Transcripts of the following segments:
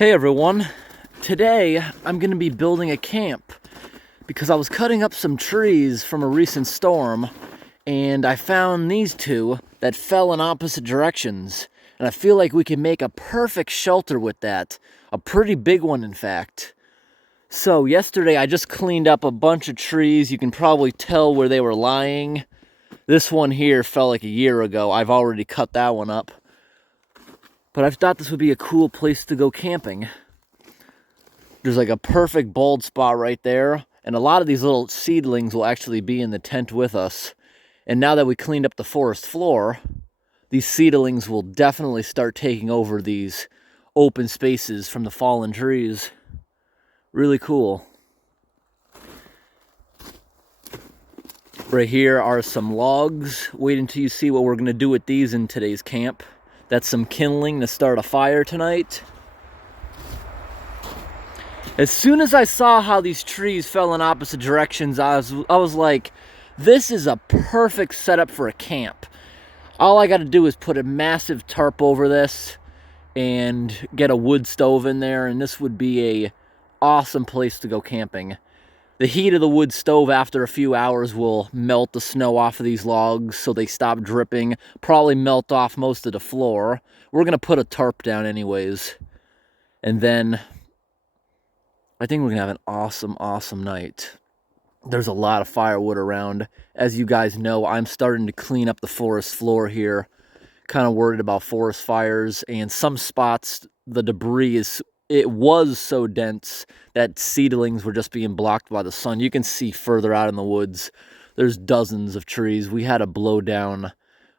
Hey everyone, today I'm going to be building a camp because I was cutting up some trees from a recent storm and I found these two that fell in opposite directions, and I feel like we can make a perfect shelter with that, a pretty big one in fact. So yesterday I just cleaned up a bunch of trees. You can probably tell where they were lying. This one here fell like a year ago. I've already cut that one up. But I thought this would be a cool place to go camping. There's like a perfect bald spot right there, and a lot of these little seedlings will actually be in the tent with us. And now that we cleaned up the forest floor, these seedlings will definitely start taking over these open spaces from the fallen trees. Really cool. Right here are some logs. Wait until you see what we're going to do with these in today's camp. That's some kindling to start a fire tonight. As soon as I saw how these trees fell in opposite directions, I was like, this is a perfect setup for a camp. All I got to do is put a massive tarp over this and get a wood stove in there, and this would be a awesome place to go camping. The heat of the wood stove after a few hours will melt the snow off of these logs so they stop dripping, probably melt off most of the floor. We're going to put a tarp down anyways, and then I think we're going to have an awesome night. There's a lot of firewood around. As you guys know, I'm starting to clean up the forest floor here. Kind of worried about forest fires, and some spots the debris was so dense that seedlings were just being blocked by the sun. You can see further out in the woods, there's dozens of trees. We had a blowdown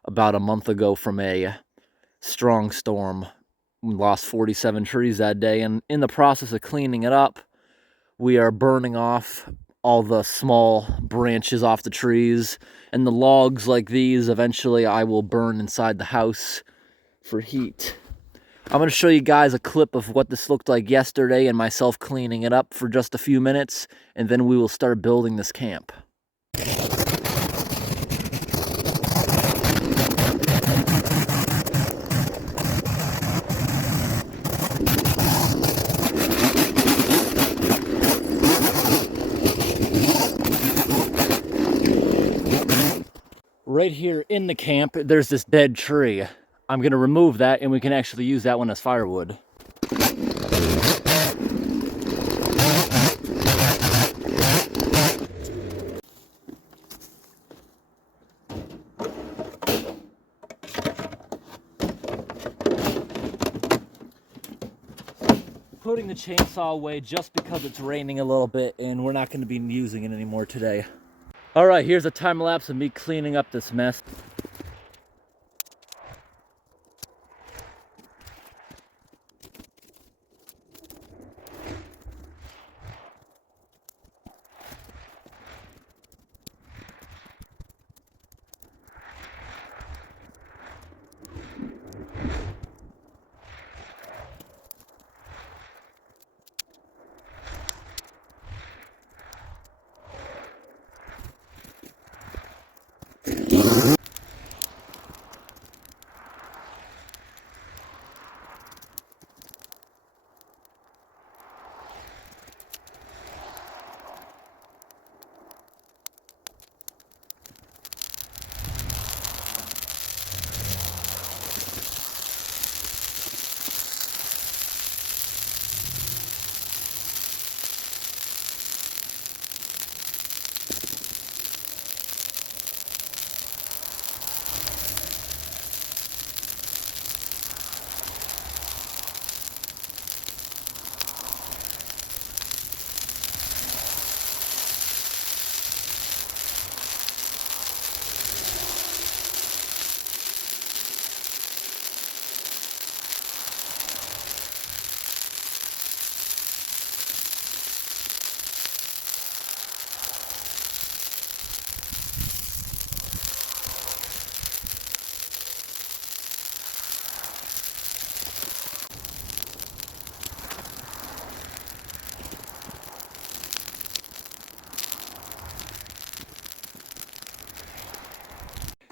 about a month ago from a strong storm. We lost 47 trees that day, and in the process of cleaning it up, we are burning off all the small branches off the trees, and the logs like these eventually I will burn inside the house for heat. I'm going to show you guys a clip of what this looked like yesterday and myself cleaning it up for just a few minutes, and then we will start building this camp. Right here in the camp, there's this dead tree. I'm going to remove that, and we can actually use that one as firewood. Putting the chainsaw away just because it's raining a little bit, and we're not going to be using it anymore today. All right, here's a time lapse of me cleaning up this mess.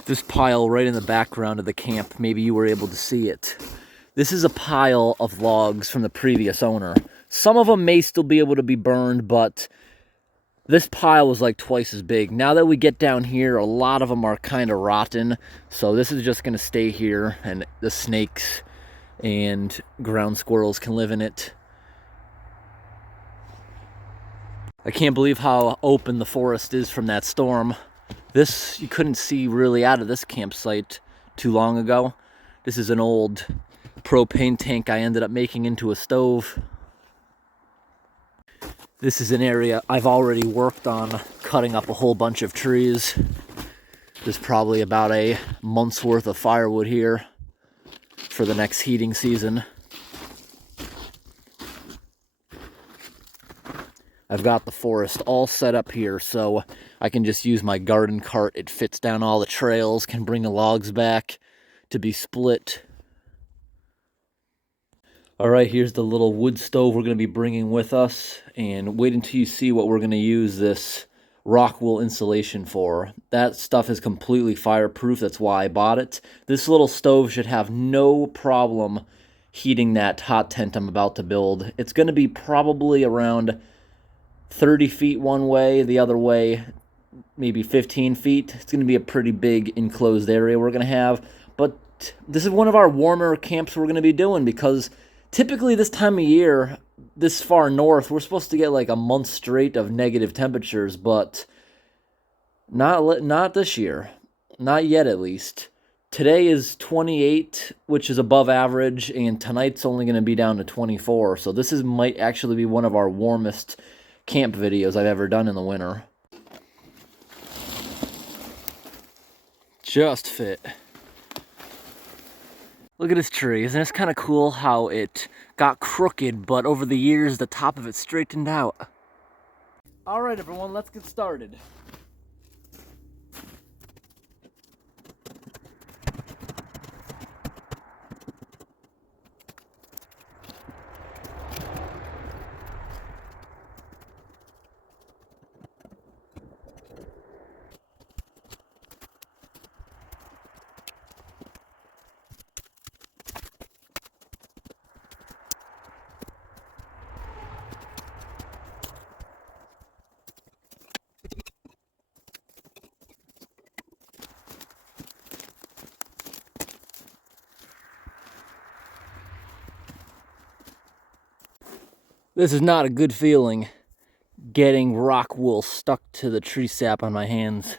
This pile right in the background of the camp, maybe you were able to see it. This is a pile of logs from the previous owner. Some of them may still be able to be burned, but this pile was like twice as big. Now that we get down here, a lot of them are kind of rotten. So this is just going to stay here, and the snakes and ground squirrels can live in it. I can't believe how open the forest is from that storm. This, you couldn't see really out of this campsite too long ago. This is an old propane tank I ended up making into a stove. This is an area I've already worked on cutting up a whole bunch of trees. There's probably about a month's worth of firewood here for the next heating season. I've got the forest all set up here so I can just use my garden cart. It fits down all the trails, can bring the logs back to be split. All right, here's the little wood stove we're going to be bringing with us, and wait until you see what we're going to use this rock wool insulation for. That stuff is completely fireproof. That's why I bought it. This little stove should have no problem heating that hot tent I'm about to build. It's going to be probably around 30 feet one way, the other way maybe 15 feet. It's going to be a pretty big enclosed area we're going to have, but this is one of our warmer camps we're going to be doing, because typically this time of year, this far north, we're supposed to get like a month straight of negative temperatures, but not this year. Not yet, at least. Today is 28, which is above average, and tonight's only going to be down to 24, so this might actually be one of our warmest camp videos I've ever done in the winter. Just fit. Look at this tree. Isn't this kind of cool how it got crooked, but over the years the top of it straightened out? All right, everyone, let's get started. This is not a good feeling, getting rock wool stuck to the tree sap on my hands.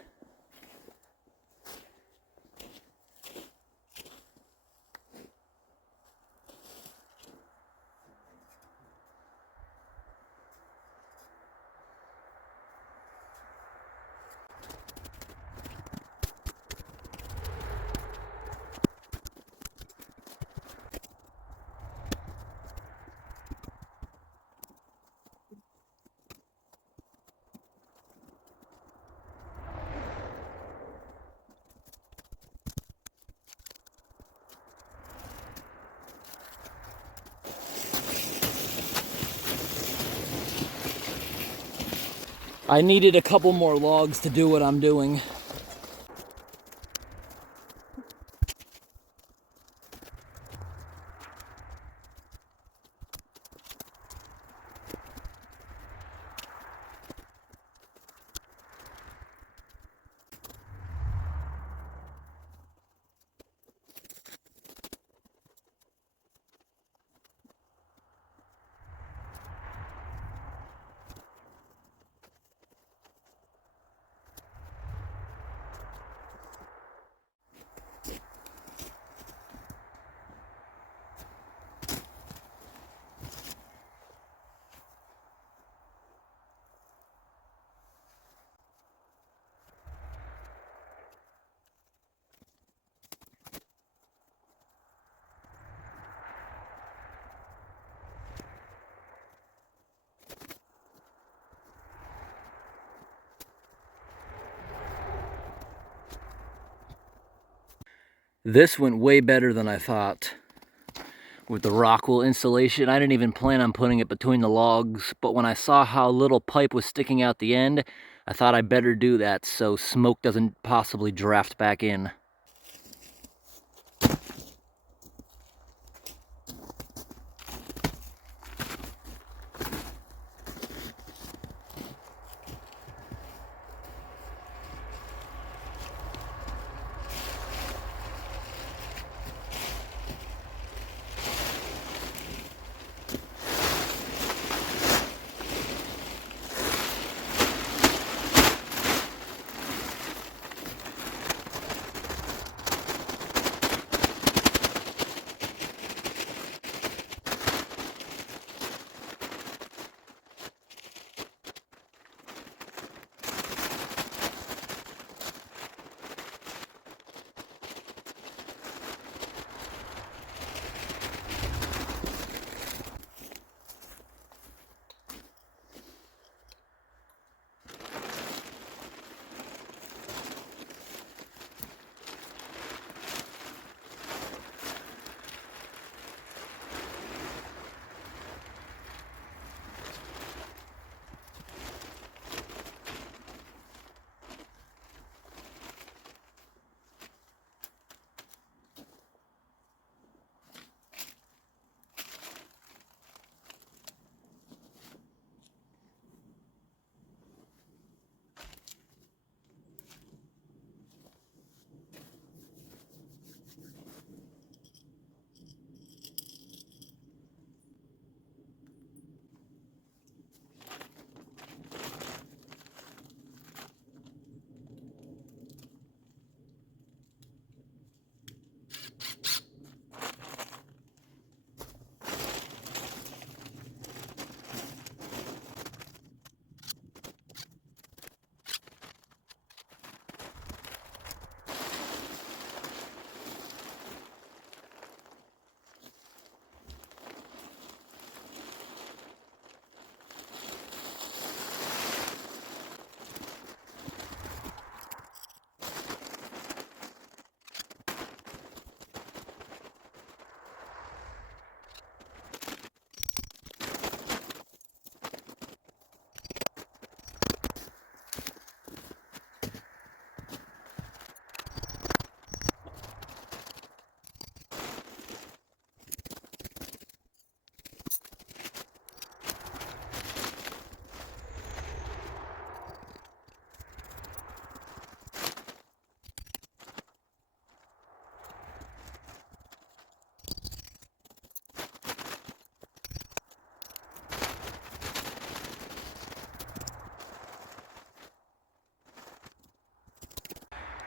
I needed a couple more logs to do what I'm doing. This went way better than I thought. With the rock wool insulation, I didn't even plan on putting it between the logs, but when I saw how little pipe was sticking out the end, I thought I better do that so smoke doesn't possibly draft back in.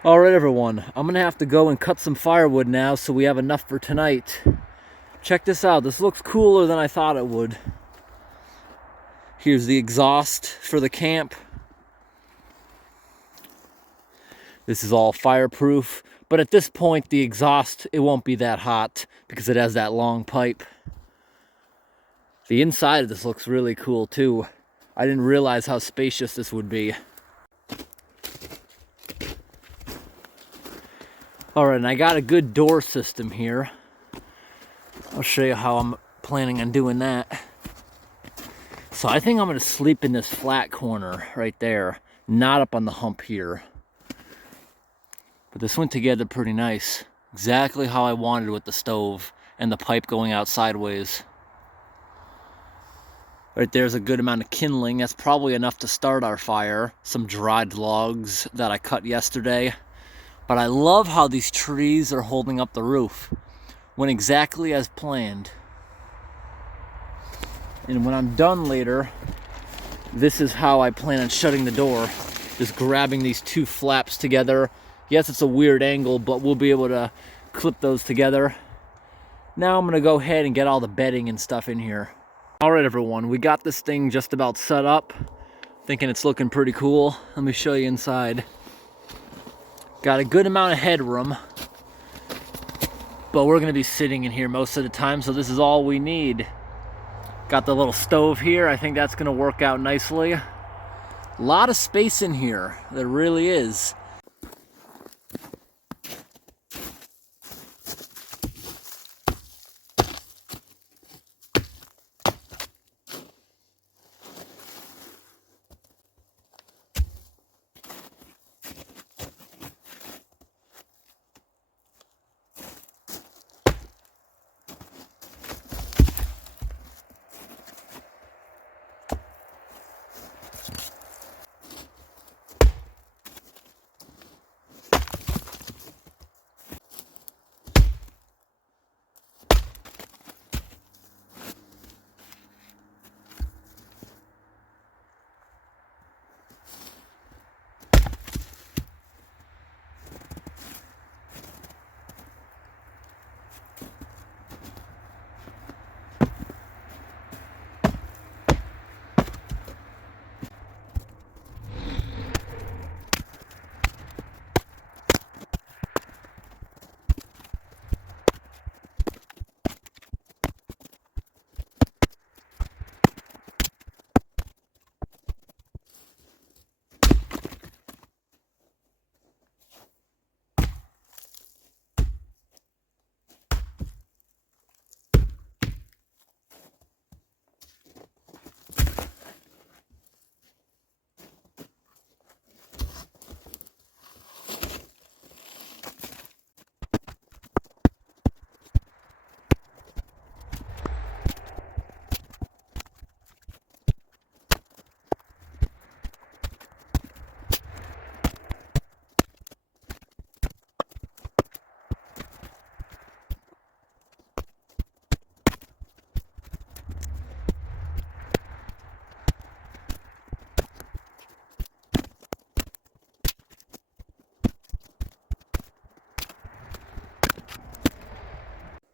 All right, everyone, I'm gonna have to go and cut some firewood now so we have enough for tonight. Check this out. This looks cooler than I thought it would. Here's the exhaust for the camp. This is all fireproof, but at this point the exhaust, it won't be that hot because it has that long pipe. The inside of this looks really cool too. I didn't realize how spacious this would be. All right, and I got a good door system here. I'll show you how I'm planning on doing that. So I think I'm gonna sleep in this flat corner right there, not up on the hump here. But this went together pretty nice. Exactly how I wanted with the stove and the pipe going out sideways. Right there's a good amount of kindling. That's probably enough to start our fire. Some dried logs that I cut yesterday. But I love how these trees are holding up the roof. Went exactly as planned. And when I'm done later, this is how I plan on shutting the door. Just grabbing these two flaps together. Yes, it's a weird angle, but we'll be able to clip those together. Now I'm gonna go ahead and get all the bedding and stuff in here. All right, everyone, we got this thing just about set up. Thinking it's looking pretty cool. Let me show you inside. Got a good amount of headroom, but we're gonna be sitting in here most of the time, so this is all we need. Got the little stove here. I think that's gonna work out nicely. A lot of space in here, there really is.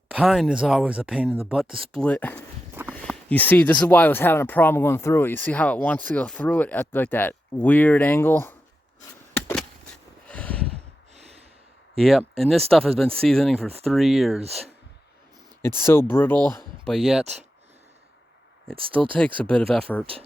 Pine is always a pain in the butt to split. You see, this is why I was having a problem going through it. You see how it wants to go through it at like that weird angle? Yep, and this stuff has been seasoning for 3 years. It's so brittle, but yet it still takes a bit of effort.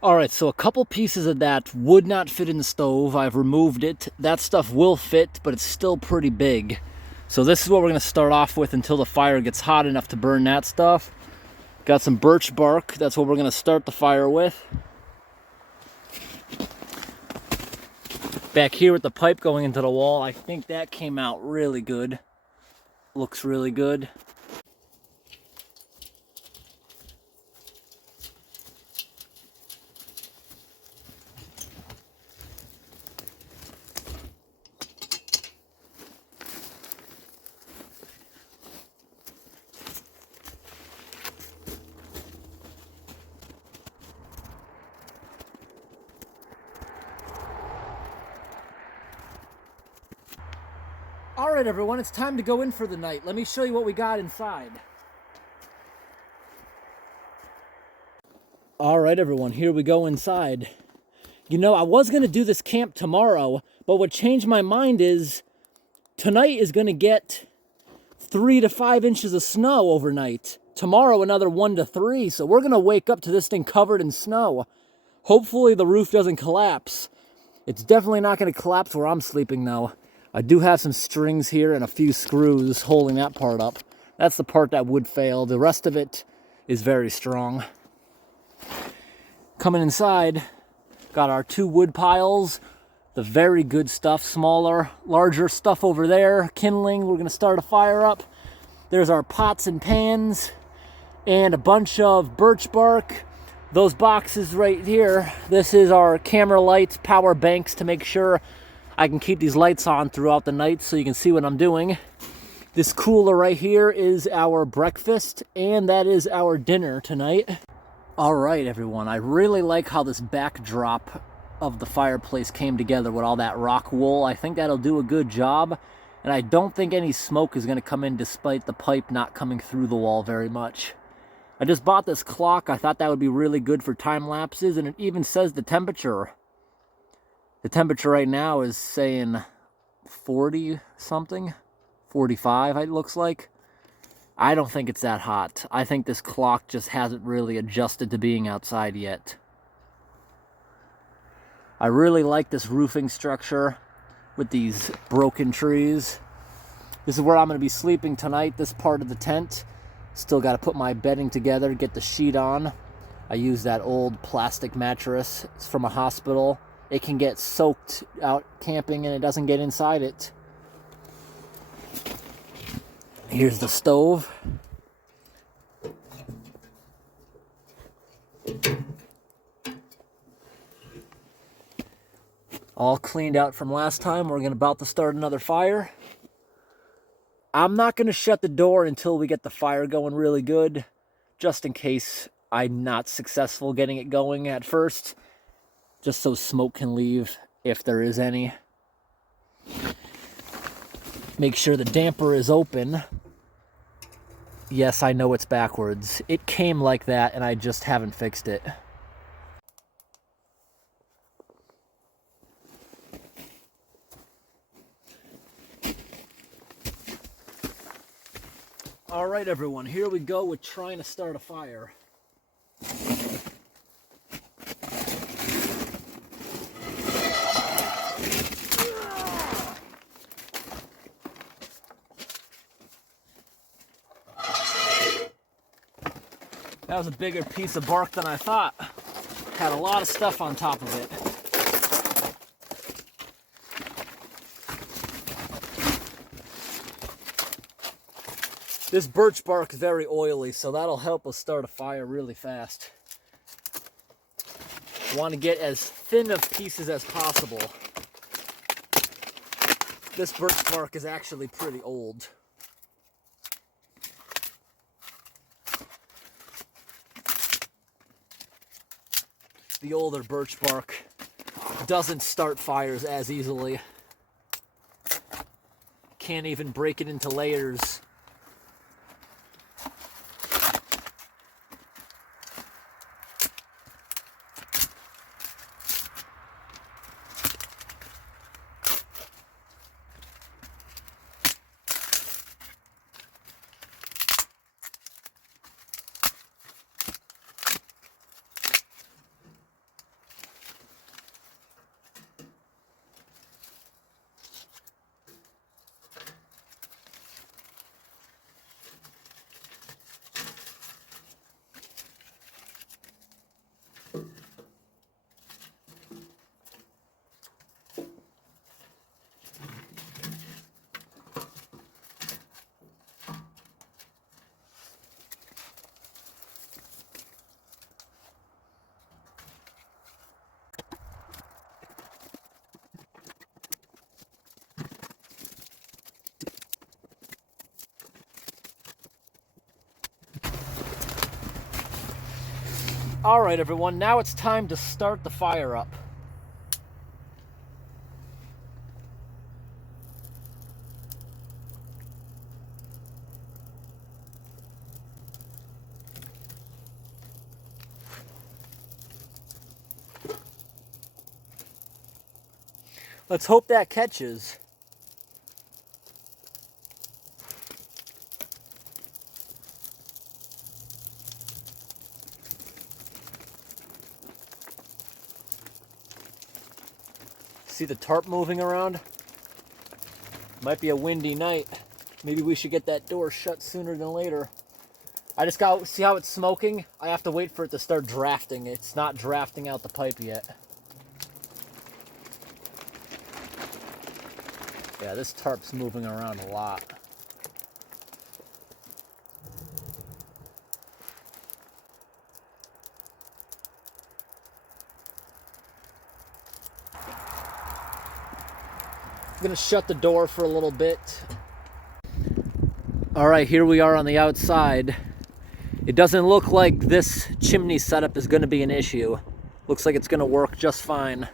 All right, so a couple pieces of that would not fit in the stove. I've removed it. That stuff will fit, but it's still pretty big. So this is what we're gonna start off with until the fire gets hot enough to burn that stuff. Got some birch bark. That's what we're gonna start the fire with. Back here with the pipe going into the wall, I think that came out really good. Looks really good. All right, everyone, it's time to go in for the night. Let me show you what we got inside. All right, everyone, here we go inside. You know, I was going to do this camp tomorrow, but what changed my mind is tonight is going to get 3 to 5 inches of snow overnight. Tomorrow, another 1 to 3. So we're going to wake up to this thing covered in snow. Hopefully the roof doesn't collapse. It's definitely not going to collapse where I'm sleeping, though. I do have some strings here and a few screws holding that part up. That's the part that would fail. The rest of it is very strong. Coming inside, got our 2 wood piles, the very good stuff, smaller, larger stuff over there, kindling. We're gonna start a fire up. There's our pots and pans and a bunch of birch bark. Those boxes right here, this is our camera lights, power banks to make sure I can keep these lights on throughout the night so you can see what I'm doing. This cooler right here is our breakfast, and that is our dinner tonight. All right, everyone, I really like how this backdrop of the fireplace came together with all that rock wool. I think that'll do a good job, and I don't think any smoke is gonna come in despite the pipe not coming through the wall very much. I just bought this clock. I thought that would be really good for time lapses, and it even says the temperature. The temperature right now is saying 40 something, 45 it looks like. I don't think it's that hot. I think this clock just hasn't really adjusted to being outside yet. I really like this roofing structure with these broken trees. This is where I'm going to be sleeping tonight, this part of the tent. Still got to put my bedding together, get the sheet on. I use that old plastic mattress. It's from a hospital. It can get soaked out camping and it doesn't get inside it. Here's the stove. All cleaned out from last time. We're about to start another fire. I'm not going to shut the door until we get the fire going really good, just in case I'm not successful getting it going at first, just so smoke can leave if there is any. Make sure the damper is open. Yes, I know it's backwards. It came like that and I just haven't fixed it. All right, everyone, here we go with trying to start a fire. That was a bigger piece of bark than I thought. Had a lot of stuff on top of it. This birch bark is very oily, so that'll help us start a fire really fast. Want to get as thin of pieces as possible. This birch bark is actually pretty old. The older birch bark doesn't start fires as easily. Can't even break it into layers. All right, everyone, now it's time to start the fire up. Let's hope that catches. See the tarp moving around? Might be a windy night. Maybe we should get that door shut sooner than later. I just got, see how it's smoking? I have to wait for it to start drafting. It's not drafting out the pipe yet. Yeah, this tarp's moving around a lot. I'm gonna shut the door for a little bit. All right, here we are on the outside. It doesn't look like this chimney setup is gonna be an issue. Looks like it's gonna work just fine.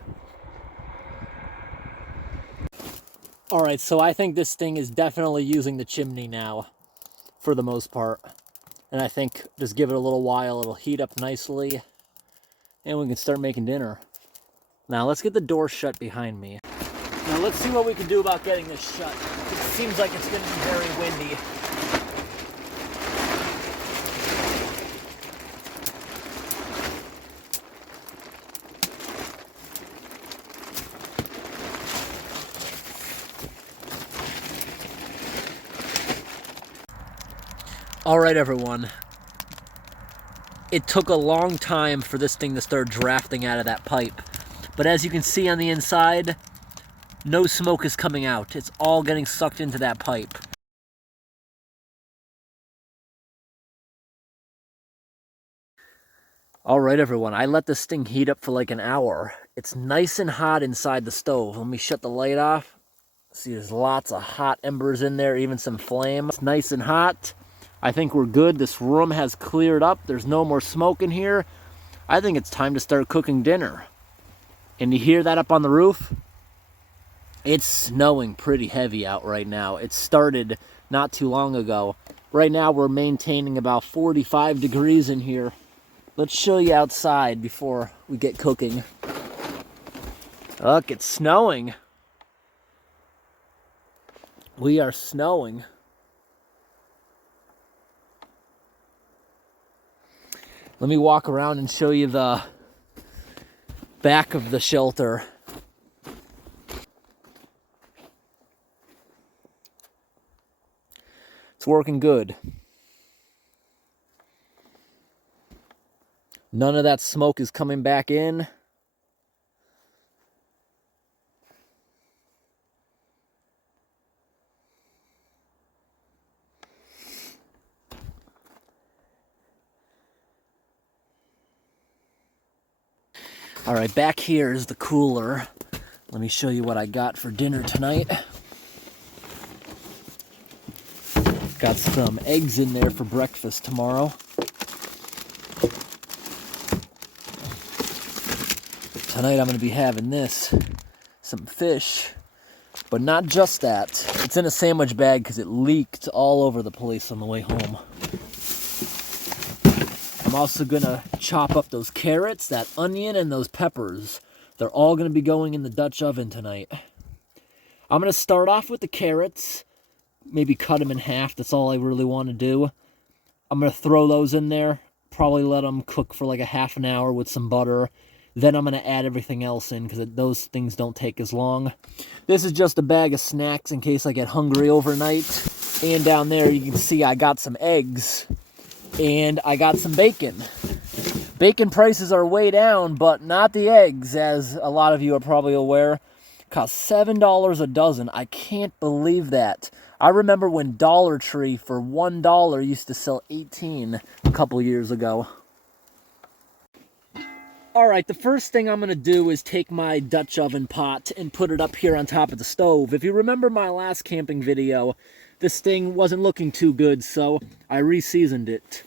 All right, so I think this thing is definitely using the chimney now, for the most part. And I think just give it a little while, it'll heat up nicely, and we can start making dinner. Now let's get the door shut behind me. Now let's see what we can do about getting this shut. It seems like it's gonna be very windy. All right, everyone. It took a long time for this thing to start drafting out of that pipe. But as you can see on the inside, no smoke is coming out. It's all getting sucked into that pipe. All right, everyone. I let this thing heat up for like an hour. It's nice and hot inside the stove. Let me shut the light off. See, there's lots of hot embers in there, even some flame. It's nice and hot. I think we're good. This room has cleared up. There's no more smoke in here. I think it's time to start cooking dinner. And you hear that up on the roof? It's snowing pretty heavy out right now. It started not too long ago. Right now we're maintaining about 45 degrees in here. Let's show you outside before we get cooking. Look, it's snowing. We are snowing. Let me walk around and show you the back of the shelter. It's working good. None of that smoke is coming back in. All right, back here is the cooler. Let me show you what I got for dinner tonight. Got some eggs in there for breakfast tomorrow. Tonight I'm going to be having this, some fish, but not just that. It's in a sandwich bag because it leaked all over the place on the way home. I'm also going to chop up those carrots, that onion, and those peppers. They're all going to be going in the Dutch oven tonight. I'm going to start off with the carrots, maybe cut them in half. That's all I really want to do. I'm going to throw those in there, probably let them cook for like a half an hour with some butter. Then I'm going to add everything else in because those things don't take as long. This is just a bag of snacks in case I get hungry overnight. And down there you can see I got some eggs. And I got some bacon. Bacon prices are way down, but not the eggs, as a lot of you are probably aware. Cost $7 a dozen. I can't believe that. I remember when Dollar Tree for $1 used to sell 18 a couple years ago. All right, the first thing I'm going to do is take my Dutch oven pot and put it up here on top of the stove. If you remember my last camping video, this thing wasn't looking too good, so I re-seasoned it.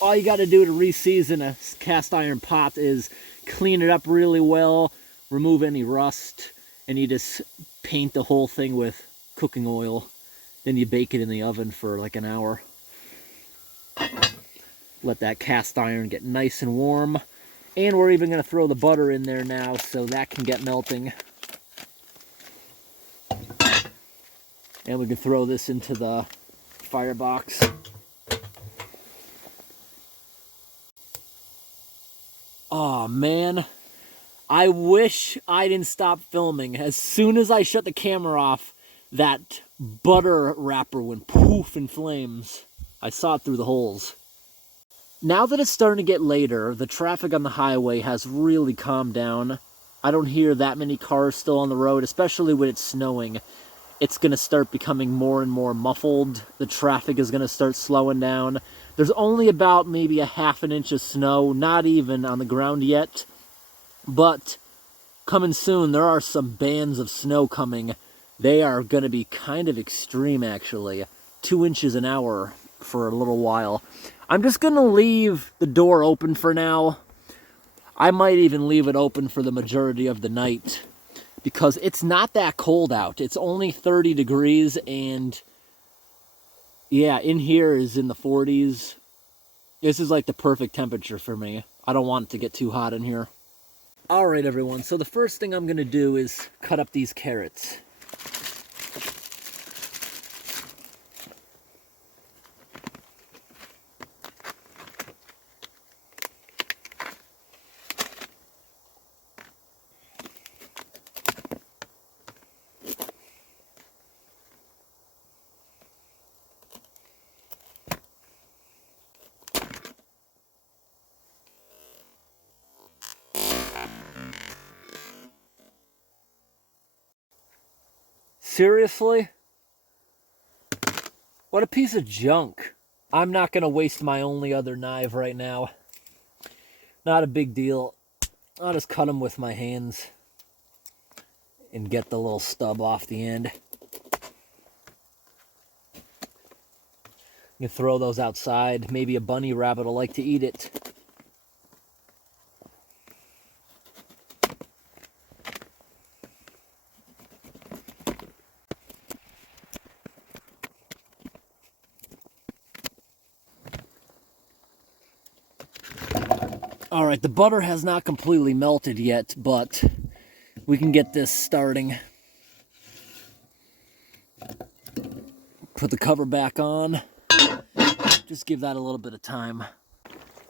all you got to do to re-season a cast iron pot is clean it up really well, remove any rust, and you just paint the whole thing with cooking oil. Then you bake it in the oven for like an hour. Let that cast iron get nice and warm. And we're even going to throw the butter in there now so that can get melting. And we can throw this into the firebox. Oh man, I wish I didn't stop filming. As soon as I shut the camera off, that butter wrapper went poof in flames. I saw it through the holes. Now that it's starting to get later, the traffic on the highway has really calmed down. I don't hear that many cars still on the road, especially when it's snowing. It's going to start becoming more and more muffled. The traffic is going to start slowing down. There's only about maybe a half an inch of snow, not even on the ground yet. But coming soon, there are some bands of snow coming. They are going to be kind of extreme, actually. 2 inches an hour for a little while. I'm just going to leave the door open for now. I might even leave it open for the majority of the night, because it's not that cold out. It's only 30 degrees, and yeah, in here is in the 40s. This is like the perfect temperature for me. I don't want it to get too hot in here. All right, everyone. So the first thing I'm going to do is cut up these carrots. Seriously? What a piece of junk. I'm not going to waste my only other knife right now. Not a big deal. I'll just cut them with my hands and get the little stub off the end. You can throw those outside. Maybe a bunny rabbit will like to eat it. All right, the butter has not completely melted yet, but we can get this starting. Put the cover back on. Just give that a little bit of time.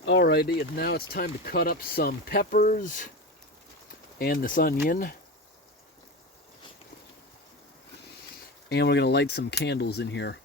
Alrighty, now it's time to cut up some peppers and this onion. And we're going to light some candles in here.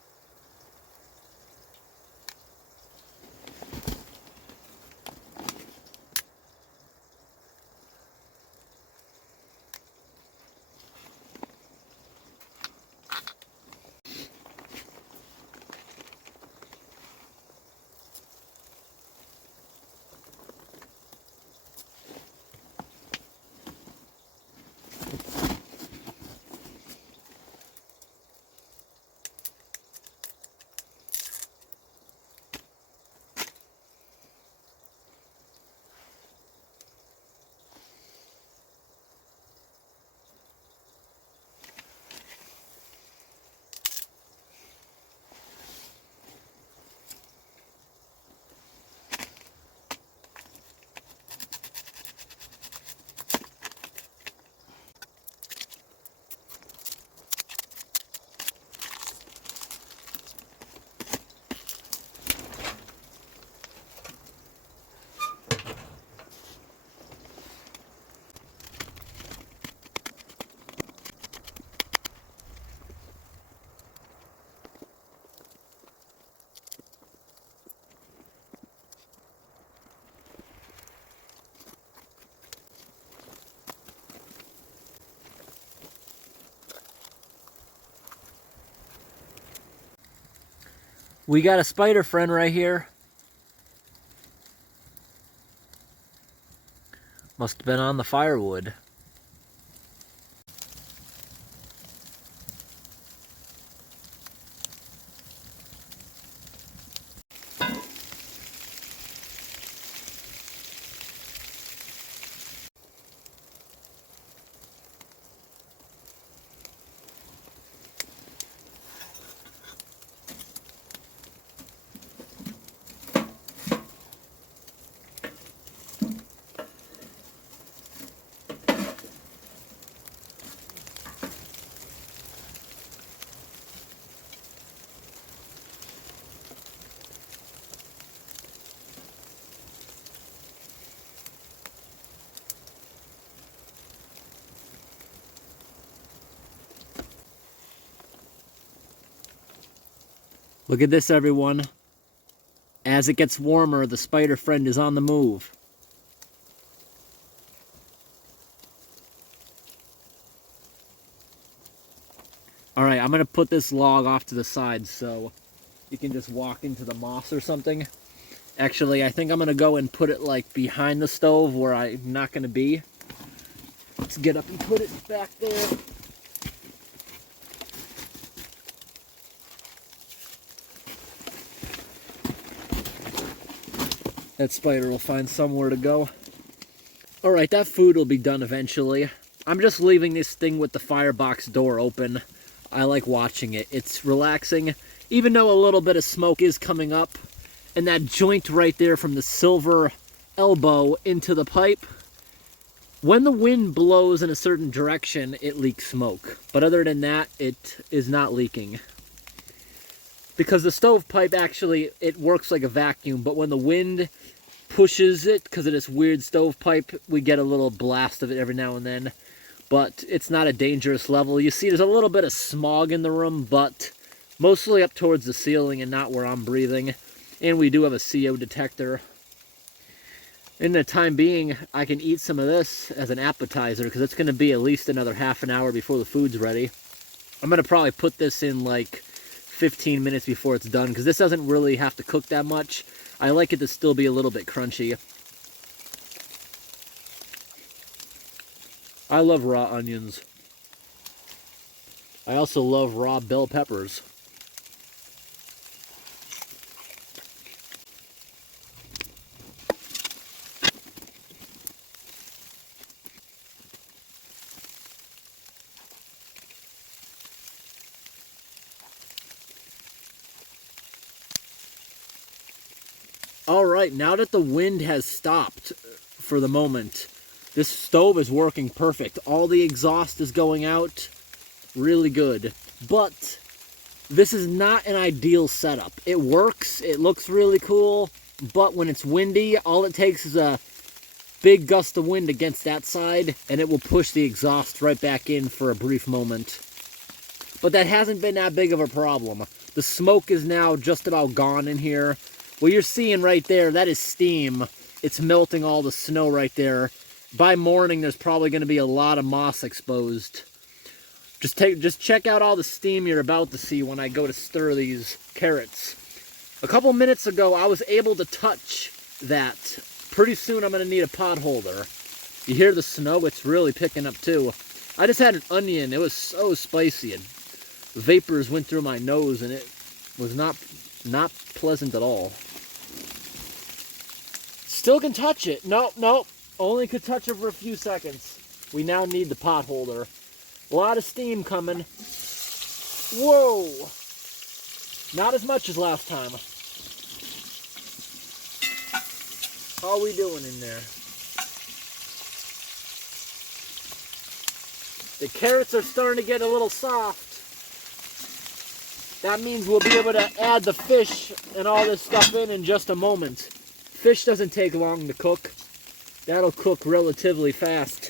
We got a spider friend right here. Must have been on the firewood. Look at this, everyone. As it gets warmer, the spider friend is on the move. Alright, I'm going to put this log off to the side so you can just walk into the moss or something. Actually, I think I'm going to go and put it like behind the stove where I'm not going to be. Let's get up and put it back there. That spider will find somewhere to go. Alright, that food will be done eventually. I'm just leaving this thing with the firebox door open. I like watching it. It's relaxing, even though a little bit of smoke is coming up. And that joint right there from the silver elbow into the pipe, when the wind blows in a certain direction, it leaks smoke. But other than that, it is not leaking. Because the stovepipe actually, it works like a vacuum, but when the wind pushes it, because of this weird stovepipe, we get a little blast of it every now and then. But it's not a dangerous level. You see there's a little bit of smog in the room, but mostly up towards the ceiling and not where I'm breathing. And we do have a CO detector. In the time being, I can eat some of this as an appetizer because it's going to be at least another half an hour before the food's ready. I'm going to probably put this in like 15 minutes before it's done because this doesn't really have to cook that much. I like it to still be a little bit crunchy. I love raw onions. I also love raw bell peppers. Alright, now that the wind has stopped for the moment, this stove is working perfect. All the exhaust is going out really good. But this is not an ideal setup. It works, it looks really cool, but when it's windy, all it takes is a big gust of wind against that side, and it will push the exhaust right back in for a brief moment. But that hasn't been that big of a problem. The smoke is now just about gone in here. What you're seeing right there, that is steam. It's melting all the snow right there. By morning, there's probably going to be a lot of moss exposed. Just check out all the steam you're about to see when I go to stir these carrots. A couple minutes ago, I was able to touch that. Pretty soon, I'm going to need a pot holder. You hear the snow? It's really picking up too. I just had an onion. It was so spicy, and vapors went through my nose, and it was not pleasant at all. Still can touch it. No. Only could touch it for a few seconds. We now need the pot holder. A lot of steam coming. Whoa! Not as much as last time. How are we doing in there? The carrots are starting to get a little soft. That means we'll be able to add the fish and all this stuff in just a moment. Fish doesn't take long to cook. That'll cook relatively fast.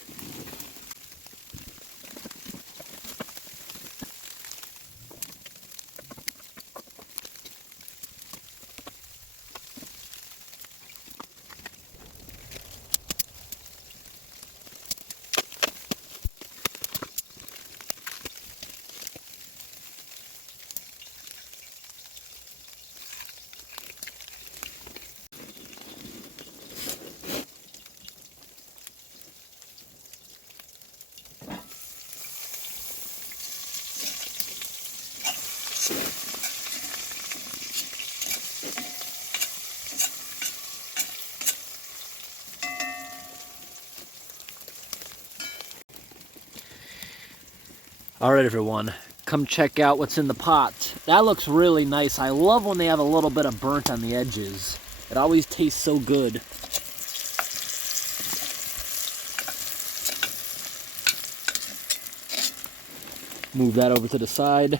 Alright everyone, come check out what's in the pot. That looks really nice. I love when they have a little bit of burnt on the edges. It always tastes so good. Move that over to the side.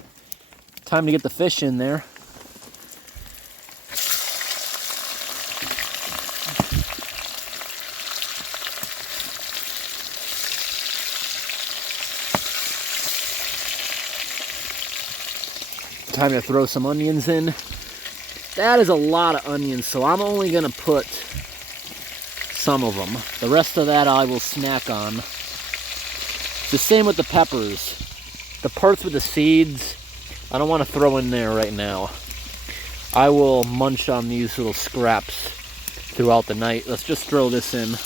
Time to get the fish in there. Time to throw some onions in. That is a lot of onions, so I'm only gonna put some of them. The rest of that I will snack on. It's the same with the peppers. The parts with the seeds, I don't want to throw in there right now. I will munch on these little scraps throughout the night. Let's just throw this in.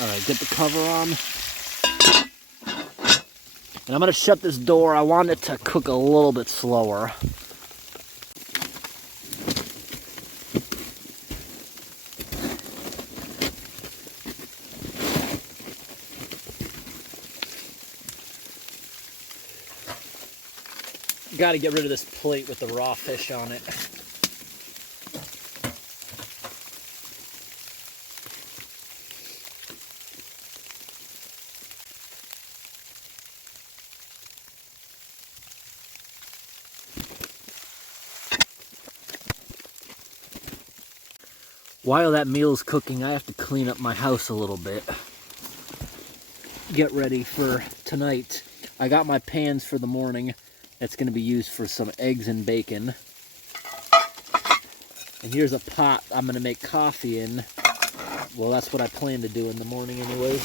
All right, get the cover on. And I'm gonna shut this door. I want it to cook a little bit slower. Got to get rid of this plate with the raw fish on it. While that meal's cooking, I have to clean up my house a little bit. Get ready for tonight. I got my pans for the morning. That's going to be used for some eggs and bacon. And here's a pot I'm going to make coffee in. Well, that's what I plan to do in the morning anyways.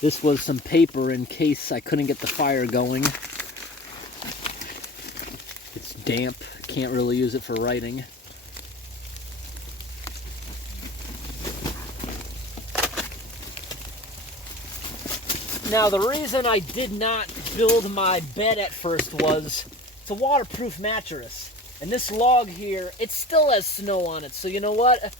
This was some paper in case I couldn't get the fire going. It's damp. Can't really use it for writing. Now, the reason I did not build my bed at first was it's a waterproof mattress. And this log here, it still has snow on it. So you know what?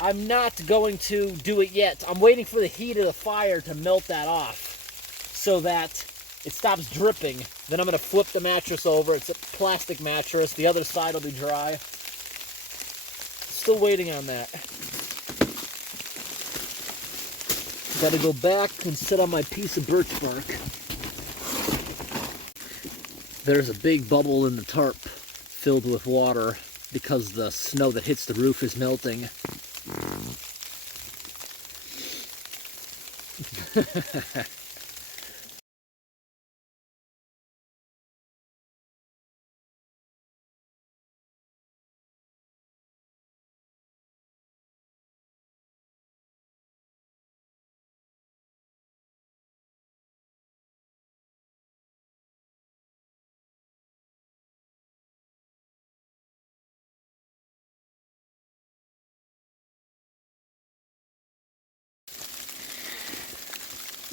I'm not going to do it yet. I'm waiting for the heat of the fire to melt that off so that it stops dripping. Then I'm going to flip the mattress over. It's a plastic mattress. The other side will be dry. Still waiting on that. Got to go back and sit on my piece of birch bark. There's a big bubble in the tarp filled with water because the snow that hits the roof is melting.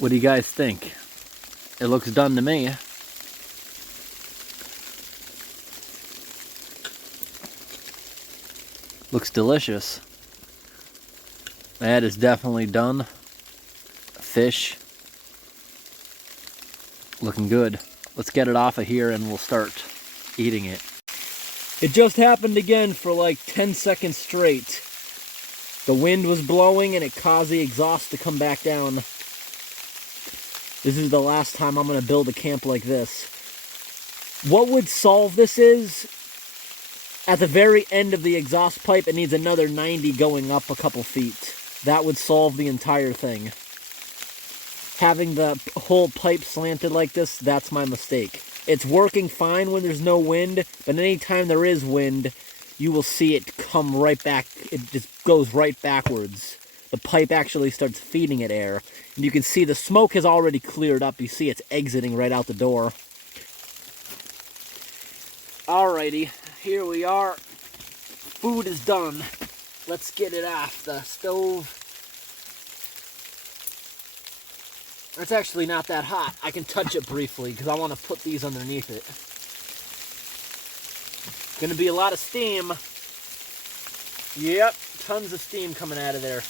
What do you guys think? It looks done to me. Looks delicious. That is definitely done. Fish. Looking good. Let's get it off of here and we'll start eating it. It just happened again for like 10 seconds straight. The wind was blowing and it caused the exhaust to come back down. This is the last time I'm going to build a camp like this. What would solve this is, at the very end of the exhaust pipe, it needs another 90 going up a couple feet. That would solve the entire thing. Having the whole pipe slanted like this, that's my mistake. It's working fine when there's no wind, but anytime there is wind, you will see it come right back. It just goes right backwards. The pipe actually starts feeding it air. And you can see the smoke has already cleared up. You see it's exiting right out the door. Alrighty, here we are. Food is done. Let's get it off the stove. It's actually not that hot. I can touch it briefly because I want to put these underneath it. Gonna be a lot of steam. Yep, tons of steam coming out of there.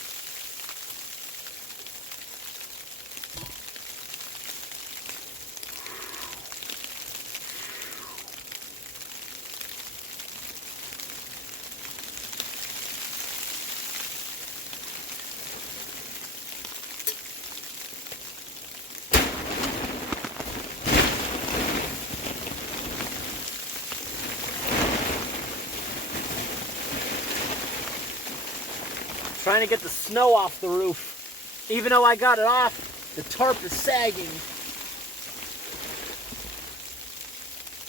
Trying to get the snow off the roof. Even though I got it off, the tarp is sagging.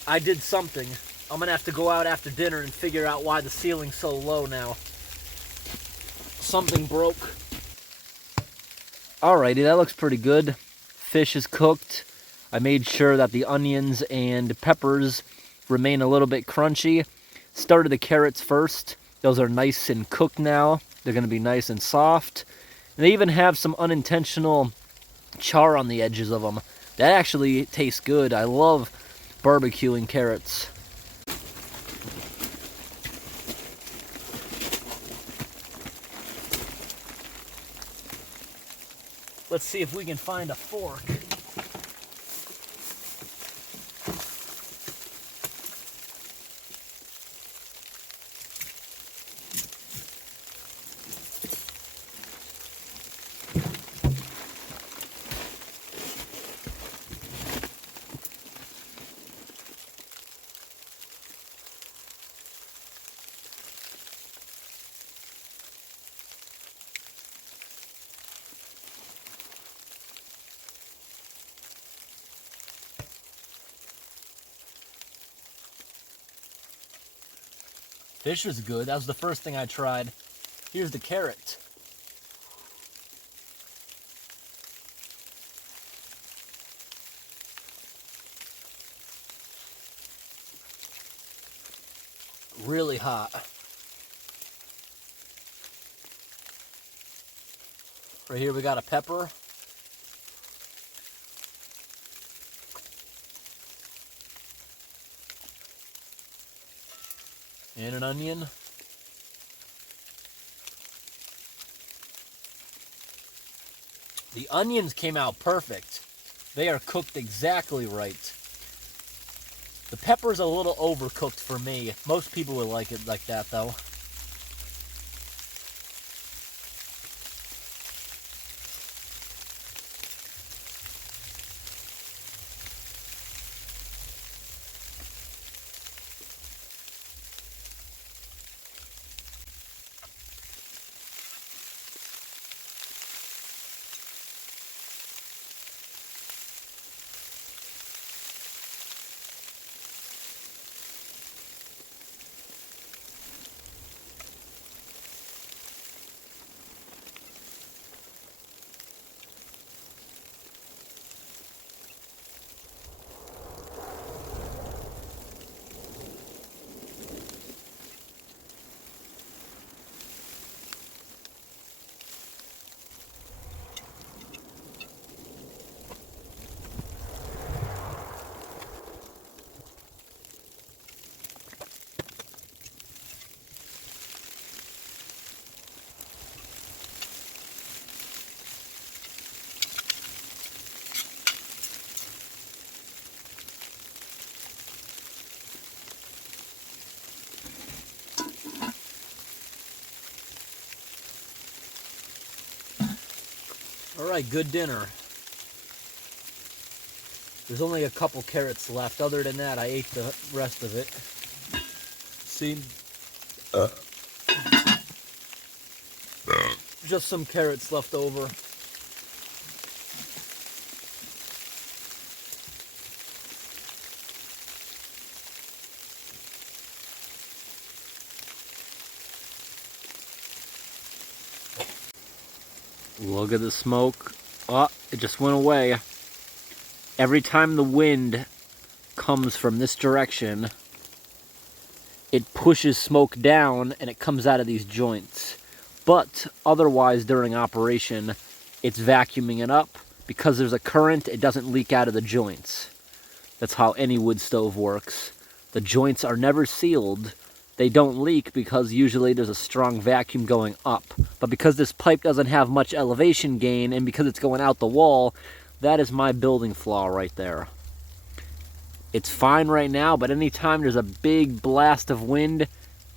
I did something. I'm gonna have to go out after dinner and figure out why the ceiling's so low now. Something broke. Alrighty, that looks pretty good. Fish is cooked. I made sure that the onions and peppers remain a little bit crunchy. Started the carrots first. Those are nice and cooked now. They're going to be nice and soft. And they even have some unintentional char on the edges of them. That actually tastes good. I love barbecuing carrots. Let's see if we can find a fork. Fish was good. That was the first thing I tried. Here's the carrot. Really hot. Right here we got a pepper. And an onion. The onions came out perfect. They are cooked exactly right. The pepper's a little overcooked for me. Most people would like it like that though. All right, good dinner. There's only a couple carrots left. Other than that, I ate the rest of it. See? Just some carrots left over. Look at the smoke. Oh, it just went away. Every time the wind comes from this direction, it pushes smoke down and it comes out of these joints. But otherwise, during operation, it's vacuuming it up. Because there's a current, it doesn't leak out of the joints. That's how any wood stove works. The joints are never sealed. They don't leak because usually there's a strong vacuum going up. But because this pipe doesn't have much elevation gain and because it's going out the wall, that is my building flaw right there. It's fine right now, but anytime there's a big blast of wind,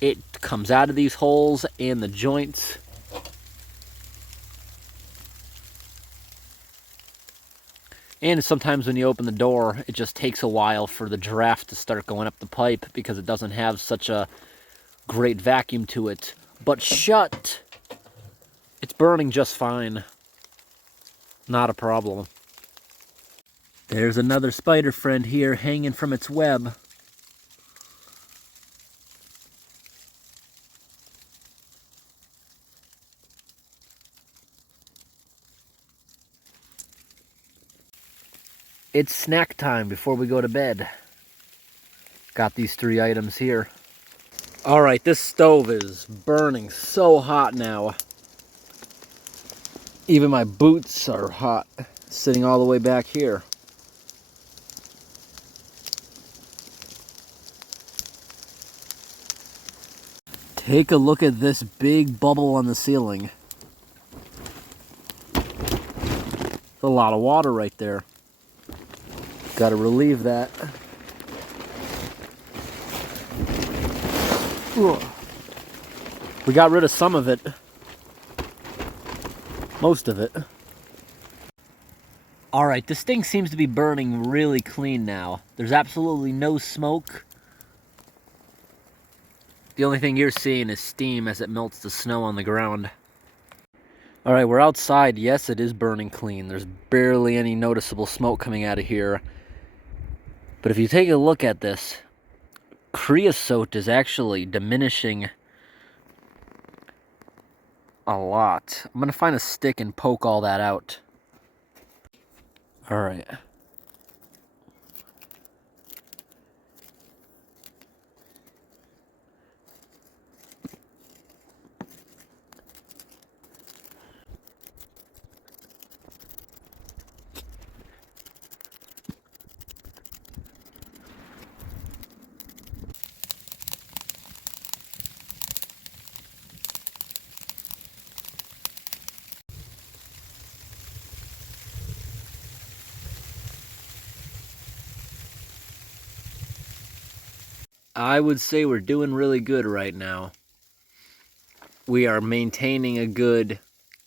it comes out of these holes and the joints. And sometimes when you open the door, it just takes a while for the draft to start going up the pipe because it doesn't have such a great vacuum to it. But shut It's burning just fine. Not a problem. There's another spider friend here hanging from its web. It's snack time before we go to bed. Got these 3 items here. All right, this stove is burning so hot now. Even my boots are hot, sitting all the way back here. Take a look at this big bubble on the ceiling. That's a lot of water right there. Got to relieve that. Ugh. We got rid of some of it. Most of it. Alright, this thing seems to be burning really clean now. There's absolutely no smoke. The only thing you're seeing is steam as it melts the snow on the ground. Alright, we're outside. Yes, it is burning clean. There's barely any noticeable smoke coming out of here. But if you take a look at this, creosote is actually diminishing a lot. I'm going to find a stick and poke all that out. Alright. I would say we're doing really good right now. We are maintaining a good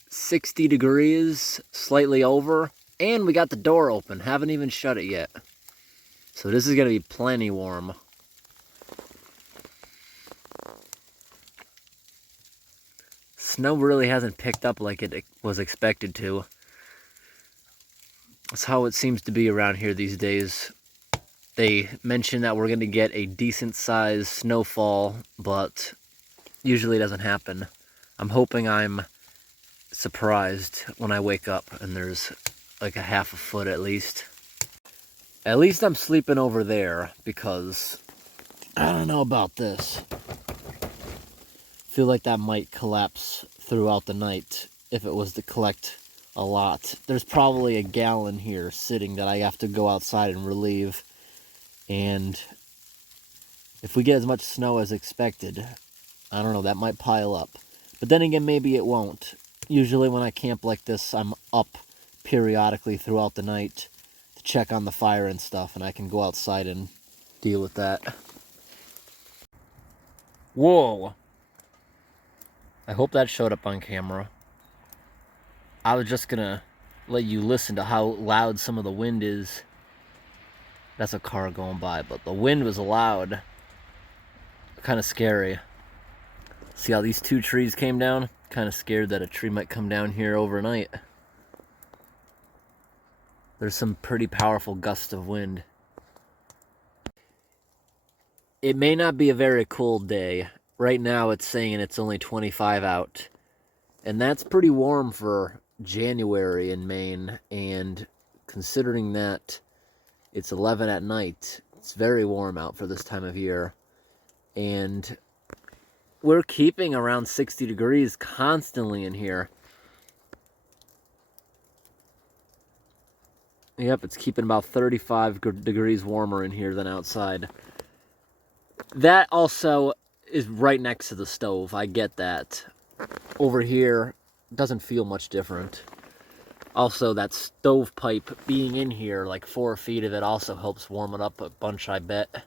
60 degrees, slightly over, and we got the door open. Haven't even shut it yet. So this is going to be plenty warm. Snow really hasn't picked up like it was expected to. That's how it seems to be around here these days. They mention that we're going to get a decent sized snowfall, but usually it doesn't happen. I'm hoping I'm surprised when I wake up and there's like a half a foot at least. At least I'm sleeping over there because I don't know about this. Feel like that might collapse throughout the night if it was to collect a lot. There's probably a gallon here sitting that I have to go outside and relieve. And if we get as much snow as expected, I don't know, that might pile up. But then again, maybe it won't. Usually when I camp like this, I'm up periodically throughout the night to check on the fire and stuff, and I can go outside and deal with that. Whoa! I hope that showed up on camera. I was just gonna let you listen to how loud some of the wind is. That's a car going by, but the wind was loud. Kind of scary. See how these 2 trees came down? Kind of scared that a tree might come down here overnight. There's some pretty powerful gusts of wind. It may not be a very cold day. Right now it's saying it's only 25 out. And that's pretty warm for January in Maine. And considering that it's 11 at night, it's very warm out for this time of year. And we're keeping around 60 degrees constantly in here. Yep, it's keeping about 35 degrees warmer in here than outside. That also is right next to the stove. I get that. Over here, doesn't feel much different. Also, that stovepipe being in here, like 4 feet of it, also helps warm it up a bunch, I bet.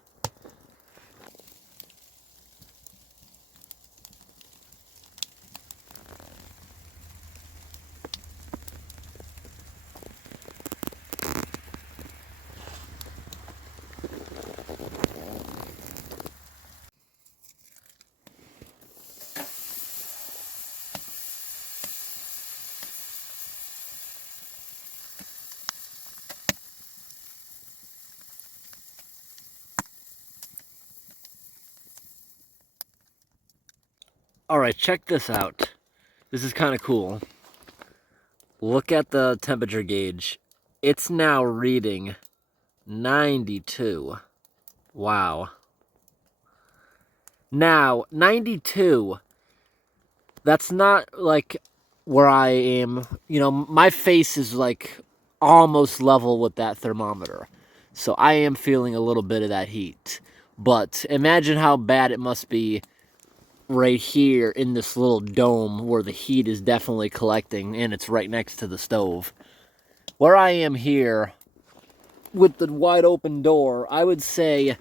All right, check this out. This is kind of cool. Look at the temperature gauge. It's now reading 92. Wow. Now, 92, that's not like where I am. You know, my face is like almost level with that thermometer. So I am feeling a little bit of that heat. But imagine how bad it must be right here in this little dome where the heat is definitely collecting and it's right next to the stove. Where I am here with the wide open door, I would say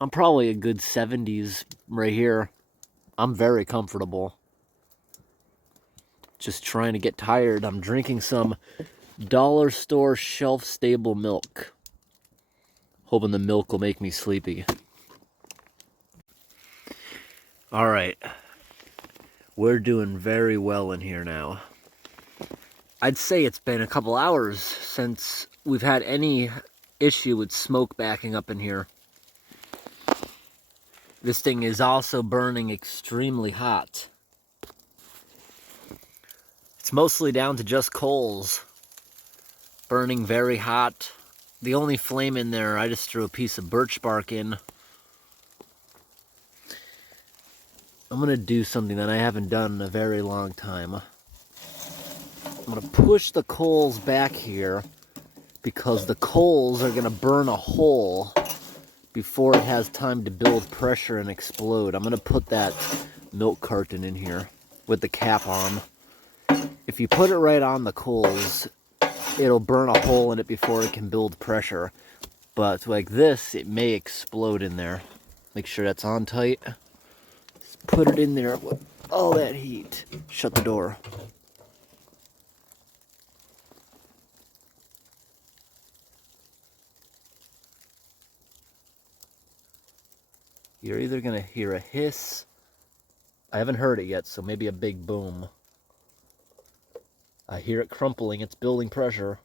I'm probably a good 70s right here. I'm very comfortable. Just trying to get tired. I'm drinking some dollar store shelf stable milk. Hoping the milk will make me sleepy. All right. We're doing very well in here now. I'd say it's been a couple hours since we've had any issue with smoke backing up in here. This thing is also burning extremely hot. It's mostly down to just coals. Burning very hot. The only flame in there, I just threw a piece of birch bark in. I'm gonna do something that I haven't done in a very long time. I'm gonna push the coals back here because the coals are gonna burn a hole before it has time to build pressure and explode. I'm gonna put that milk carton in here with the cap on. If you put it right on the coals, it'll burn a hole in it before it can build pressure. But like this, it may explode in there. Make sure that's on tight. Just put it in there with all that heat. Shut the door. You're either gonna hear a hiss. I haven't heard it yet, so maybe a big boom. I hear it crumpling. It's building pressure.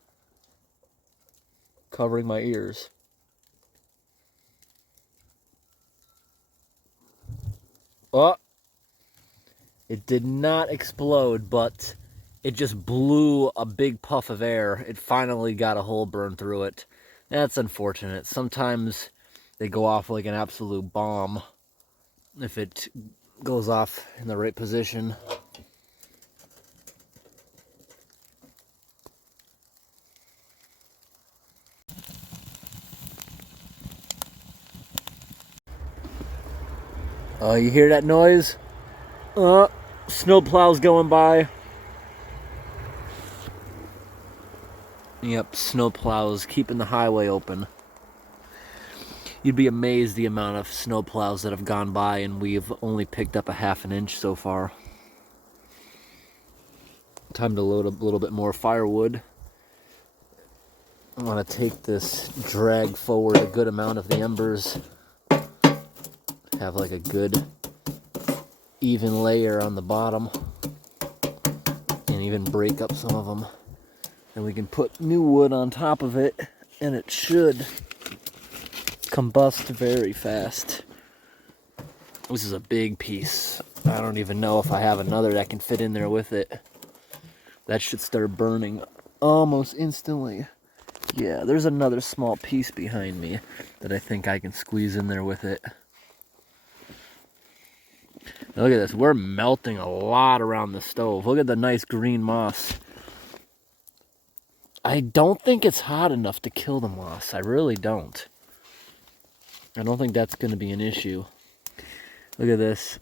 Covering my ears. Oh! It did not explode, but it just blew a big puff of air. It finally got a hole burned through it. That's unfortunate. Sometimes they go off like an absolute bomb if it goes off in the right position. Oh, you hear that noise? Snow plows going by. Yep, snow plows keeping the highway open. You'd be amazed the amount of snow plows that have gone by, and we've only picked up a ½ an inch so far. Time to load up a little bit more firewood. I want to take this, drag forward a good amount of the embers. Have like a good even layer on the bottom. And even break up some of them. And we can put new wood on top of it, and it should combust very fast. This is a big piece. I don't even know if I have another that can fit in there with it. That should start burning almost instantly. Yeah, there's another small piece behind me that I think I can squeeze in there with it. Now look at this. We're melting a lot around the stove. Look at the nice green moss. I don't think it's hot enough to kill the moss. I really don't. I don't think that's going to be an issue. Look at this.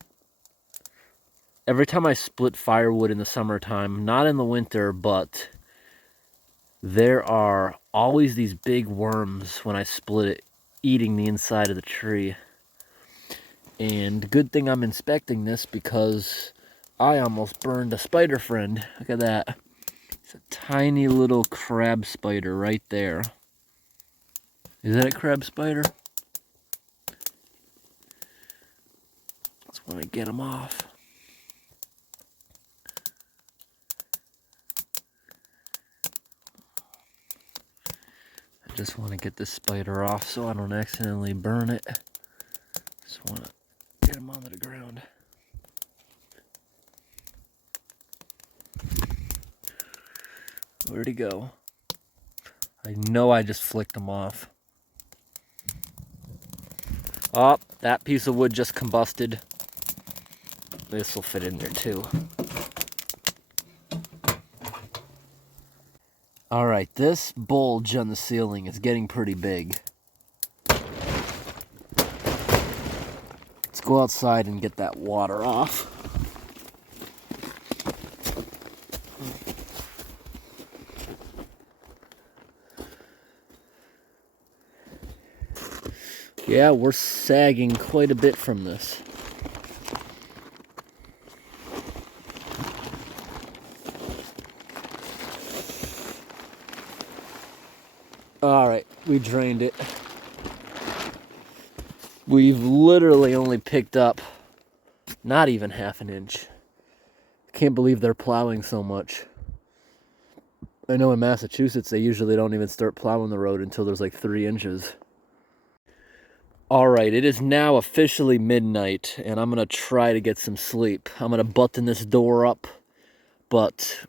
Every time I split firewood in the summertime, not in the winter, but there are always these big worms when I split it, eating the inside of the tree. And good thing I'm inspecting this because I almost burned a spider friend. Look at that. It's a tiny little crab spider right there. Is that a crab spider? Just want to get him off. I just want to get this spider off so I don't accidentally burn it. Just want to get him onto the ground. Where'd he go? I know I just flicked him off. Oh, that piece of wood just combusted. This will fit in there too. All right, this bulge on the ceiling is getting pretty big. Let's go outside and get that water off. Yeah, we're sagging quite a bit from this. All right, we drained it. We've literally only picked up not even half an inch. Can't believe they're plowing so much. I know in Massachusetts, they usually don't even start plowing the road until there's like 3 inches. All right, it is now officially midnight, and I'm gonna try to get some sleep. I'm gonna button this door up, but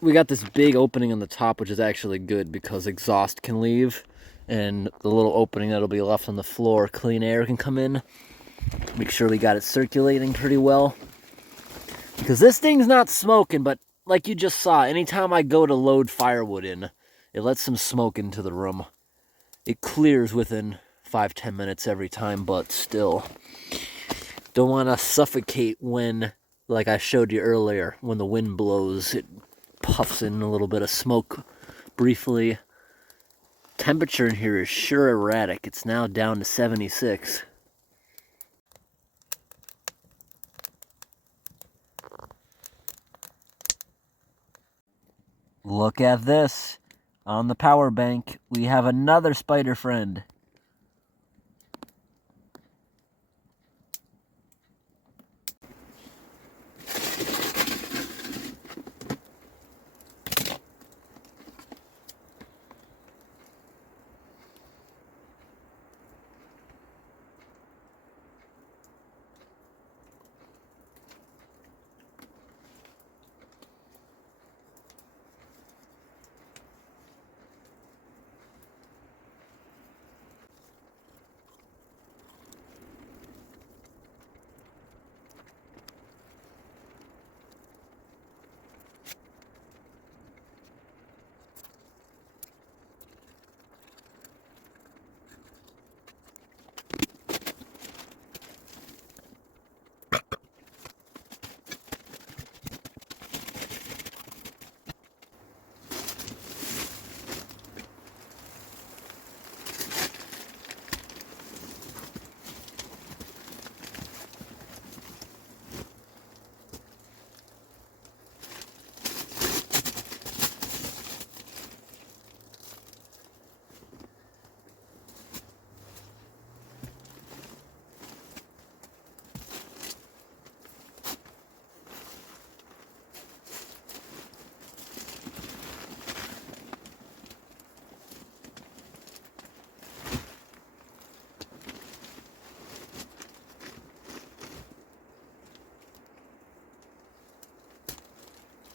we got this big opening on the top, which is actually good because exhaust can leave, and the little opening that'll be left on the floor, clean air can come in. Make sure we got it circulating pretty well. Because this thing's not smoking, but like you just saw, anytime I go to load firewood in, it lets some smoke into the room. It clears within 5-10 minutes every time, but still. Don't want to suffocate when, like I showed you earlier, when the wind blows, it puffs in a little bit of smoke briefly. Temperature in here is sure erratic. It's now down to 76. Look at this. On the power bank, we have another spider friend.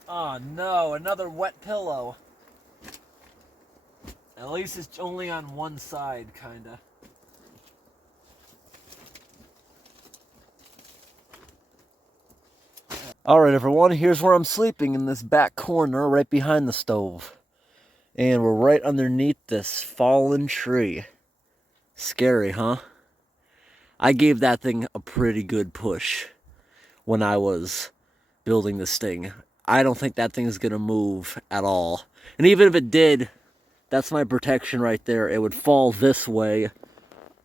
Oh no, another wet pillow. At least it's only on one side, kinda. Alright everyone, here's where I'm sleeping, in this back corner right behind the stove. And we're right underneath this fallen tree. Scary, huh? I gave that thing a pretty good push when I was building this thing. I don't think that thing's gonna move at all. And even if it did, that's my protection right there. It would fall this way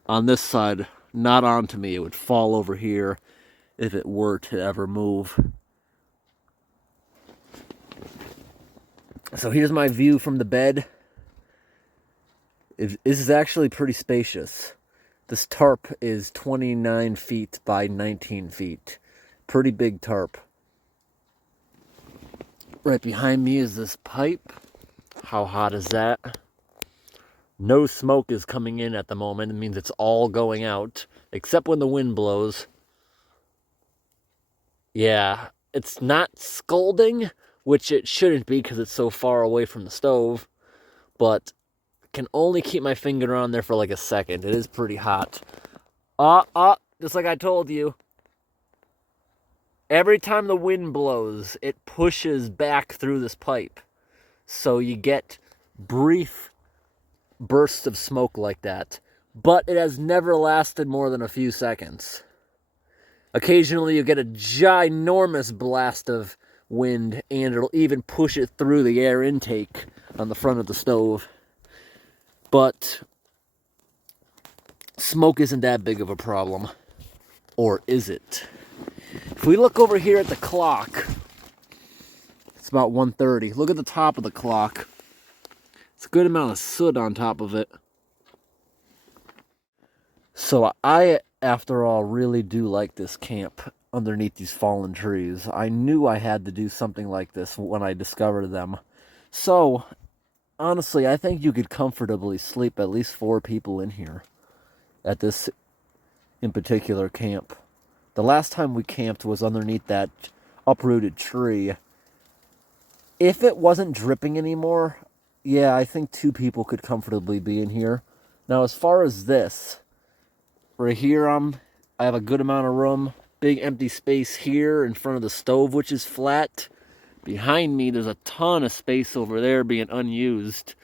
on this side, not onto me. It would fall over here if it were to ever move. So here's my view from the bed. This is actually pretty spacious. This tarp is 29 feet by 19 feet. Pretty big tarp. Right behind me is this pipe. How hot is that? No smoke is coming in at the moment. It means it's all going out, except when the wind blows. Yeah, it's not scalding, which it shouldn't be because it's so far away from the stove, but can only keep my finger on there for like a second. It is pretty hot. Just like I told you. Every time the wind blows, it pushes back through this pipe. So you get brief bursts of smoke like that. But it has never lasted more than a few seconds. Occasionally you get a ginormous blast of wind, and it'll even push it through the air intake on the front of the stove. But smoke isn't that big of a problem. Or is it? If we look over here at the clock, it's about 1:30. Look at the top of the clock. It's a good amount of soot on top of it. So I, after all, really do like this camp underneath these fallen trees. I knew I had to do something like this when I discovered them. So, honestly, I think you could comfortably sleep at least 4 people in here at this in particular camp. The last time we camped was underneath that uprooted tree. If it wasn't dripping anymore, yeah, I think 2 people could comfortably be in here. Now, as far as this, right here, I have a good amount of room. Big empty space here in front of the stove, which is flat. Behind me, there's a ton of space over there being unused.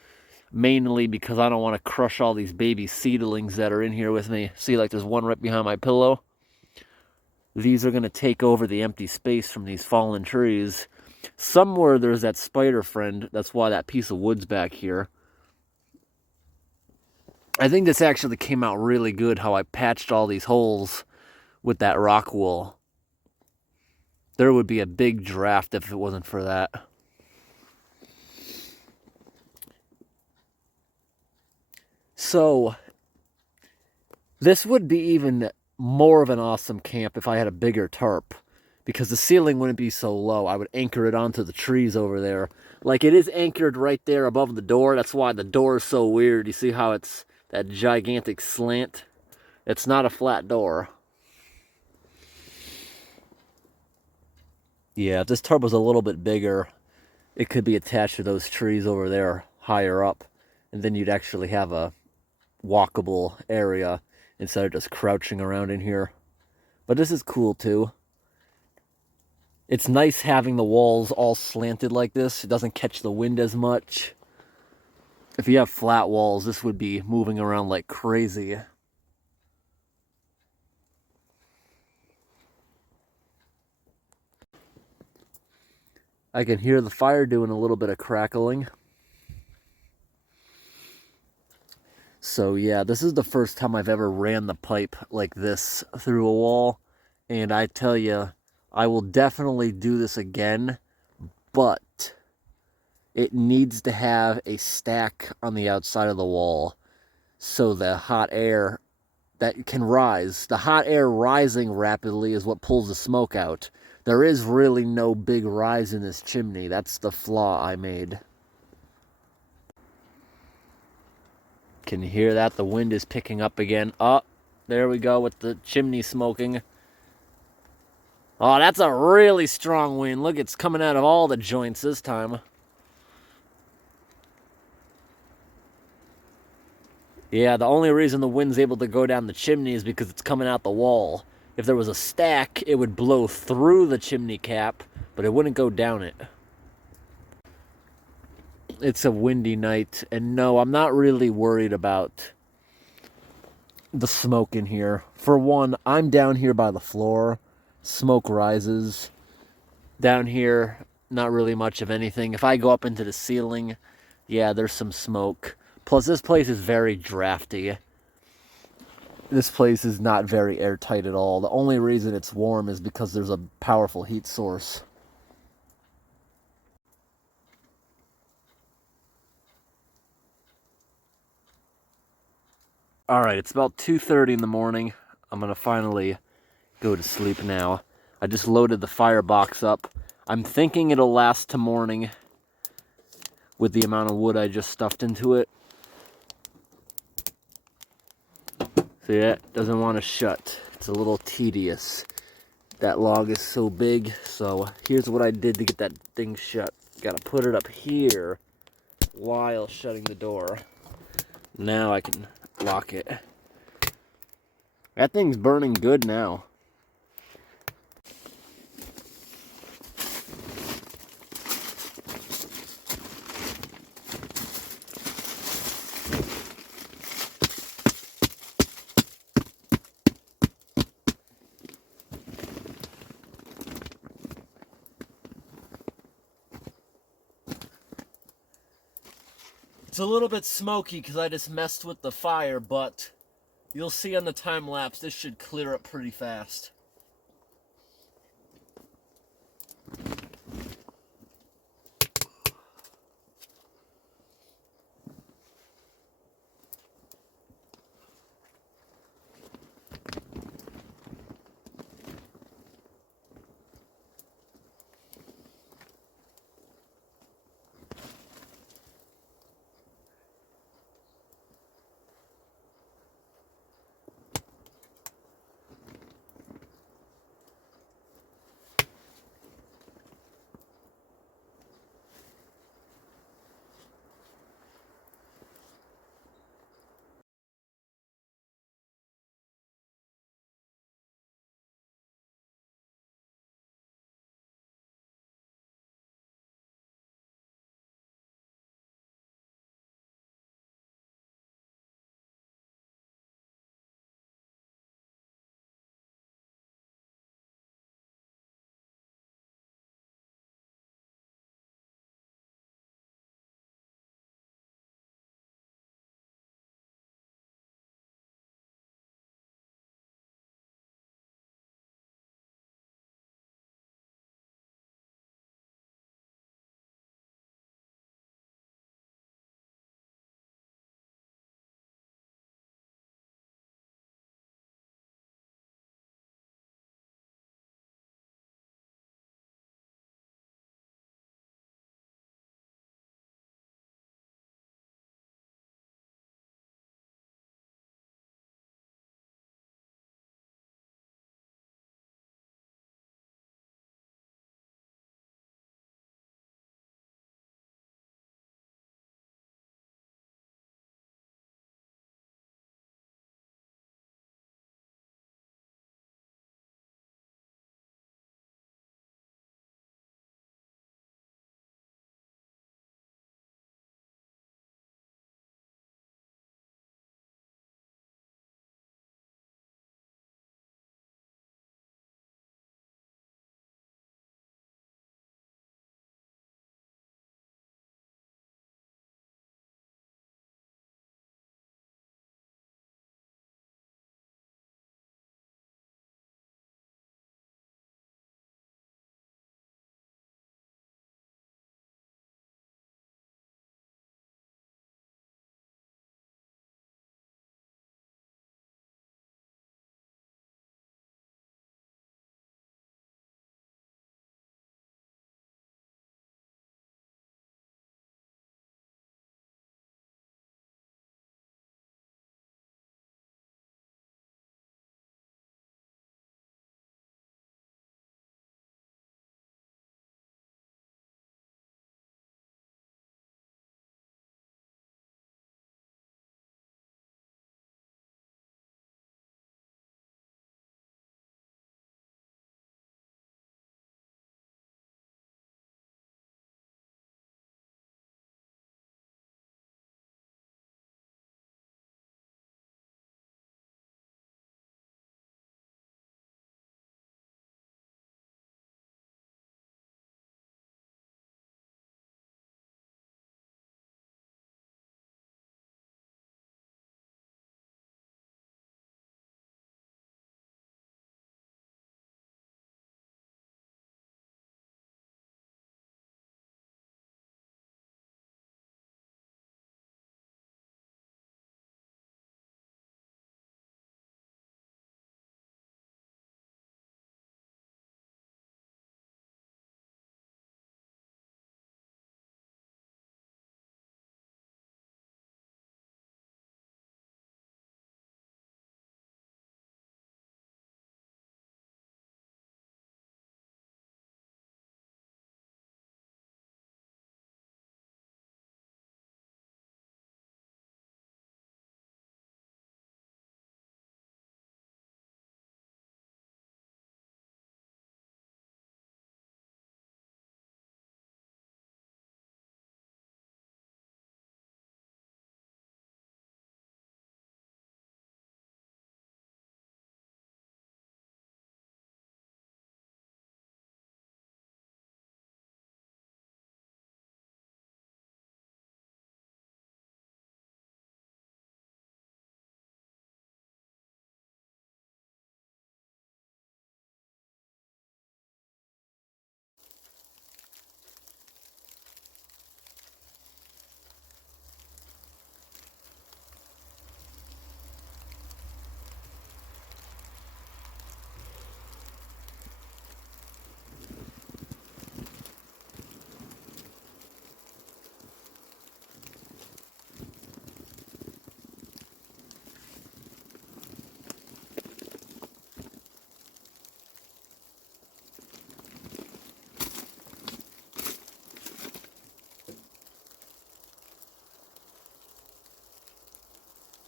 Mainly because I don't want to crush all these baby seedlings that are in here with me. See, like there's one right behind my pillow. These are going to take over the empty space from these fallen trees. Somewhere there's that spider friend. That's why that piece of wood's back here. I think this actually came out really good, how I patched all these holes with that rock wool. There would be a big draft if it wasn't for that. So, this would be even more of an awesome camp if I had a bigger tarp, because the ceiling wouldn't be so low. I would anchor it onto the trees over there. Like, it is anchored right there above the door. That's why the door is so weird. You see how it's that gigantic slant? It's not a flat door. Yeah, if this tarp was a little bit bigger, it could be attached to those trees over there higher up, and then you'd actually have a walkable area instead of just crouching around in here. But this is cool too. It's nice having the walls all slanted like this. It doesn't catch the wind as much. If you have flat walls, this would be moving around like crazy. I can hear the fire doing a little bit of crackling. So yeah, this is the first time I've ever ran the pipe like this through a wall. And I tell you, I will definitely do this again, but it needs to have a stack on the outside of the wall so the hot air that can rise, the hot air rising rapidly is what pulls the smoke out. There is really no big rise in this chimney. That's the flaw I made. Can you hear that? The wind is picking up again. Oh, there we go with the chimney smoking. Oh, that's a really strong wind. Look, it's coming out of all the joints this time. Yeah, the only reason the wind's able to go down the chimney is because it's coming out the wall. If there was a stack, it would blow through the chimney cap, but it wouldn't go down it. It's a windy night, and no, I'm not really worried about the smoke in here. For one, I'm down here by the floor. Smoke rises. Down here, not really much of anything. If I go up into the ceiling, yeah, there's some smoke. Plus, this place is very drafty. This place is not very airtight at all. The only reason it's warm is because there's a powerful heat source. Alright, it's about 2:30 in the morning. I'm going to finally go to sleep now. I just loaded the firebox up. I'm thinking it'll last to morning with the amount of wood I just stuffed into it. See, it doesn't want to shut. It's a little tedious. That log is so big. So here's what I did to get that thing shut. Gotta put it up here while shutting the door. Now I can lock it. That thing's burning good now. It's a little bit smoky because I just messed with the fire, but you'll see on the time lapse this should clear up pretty fast.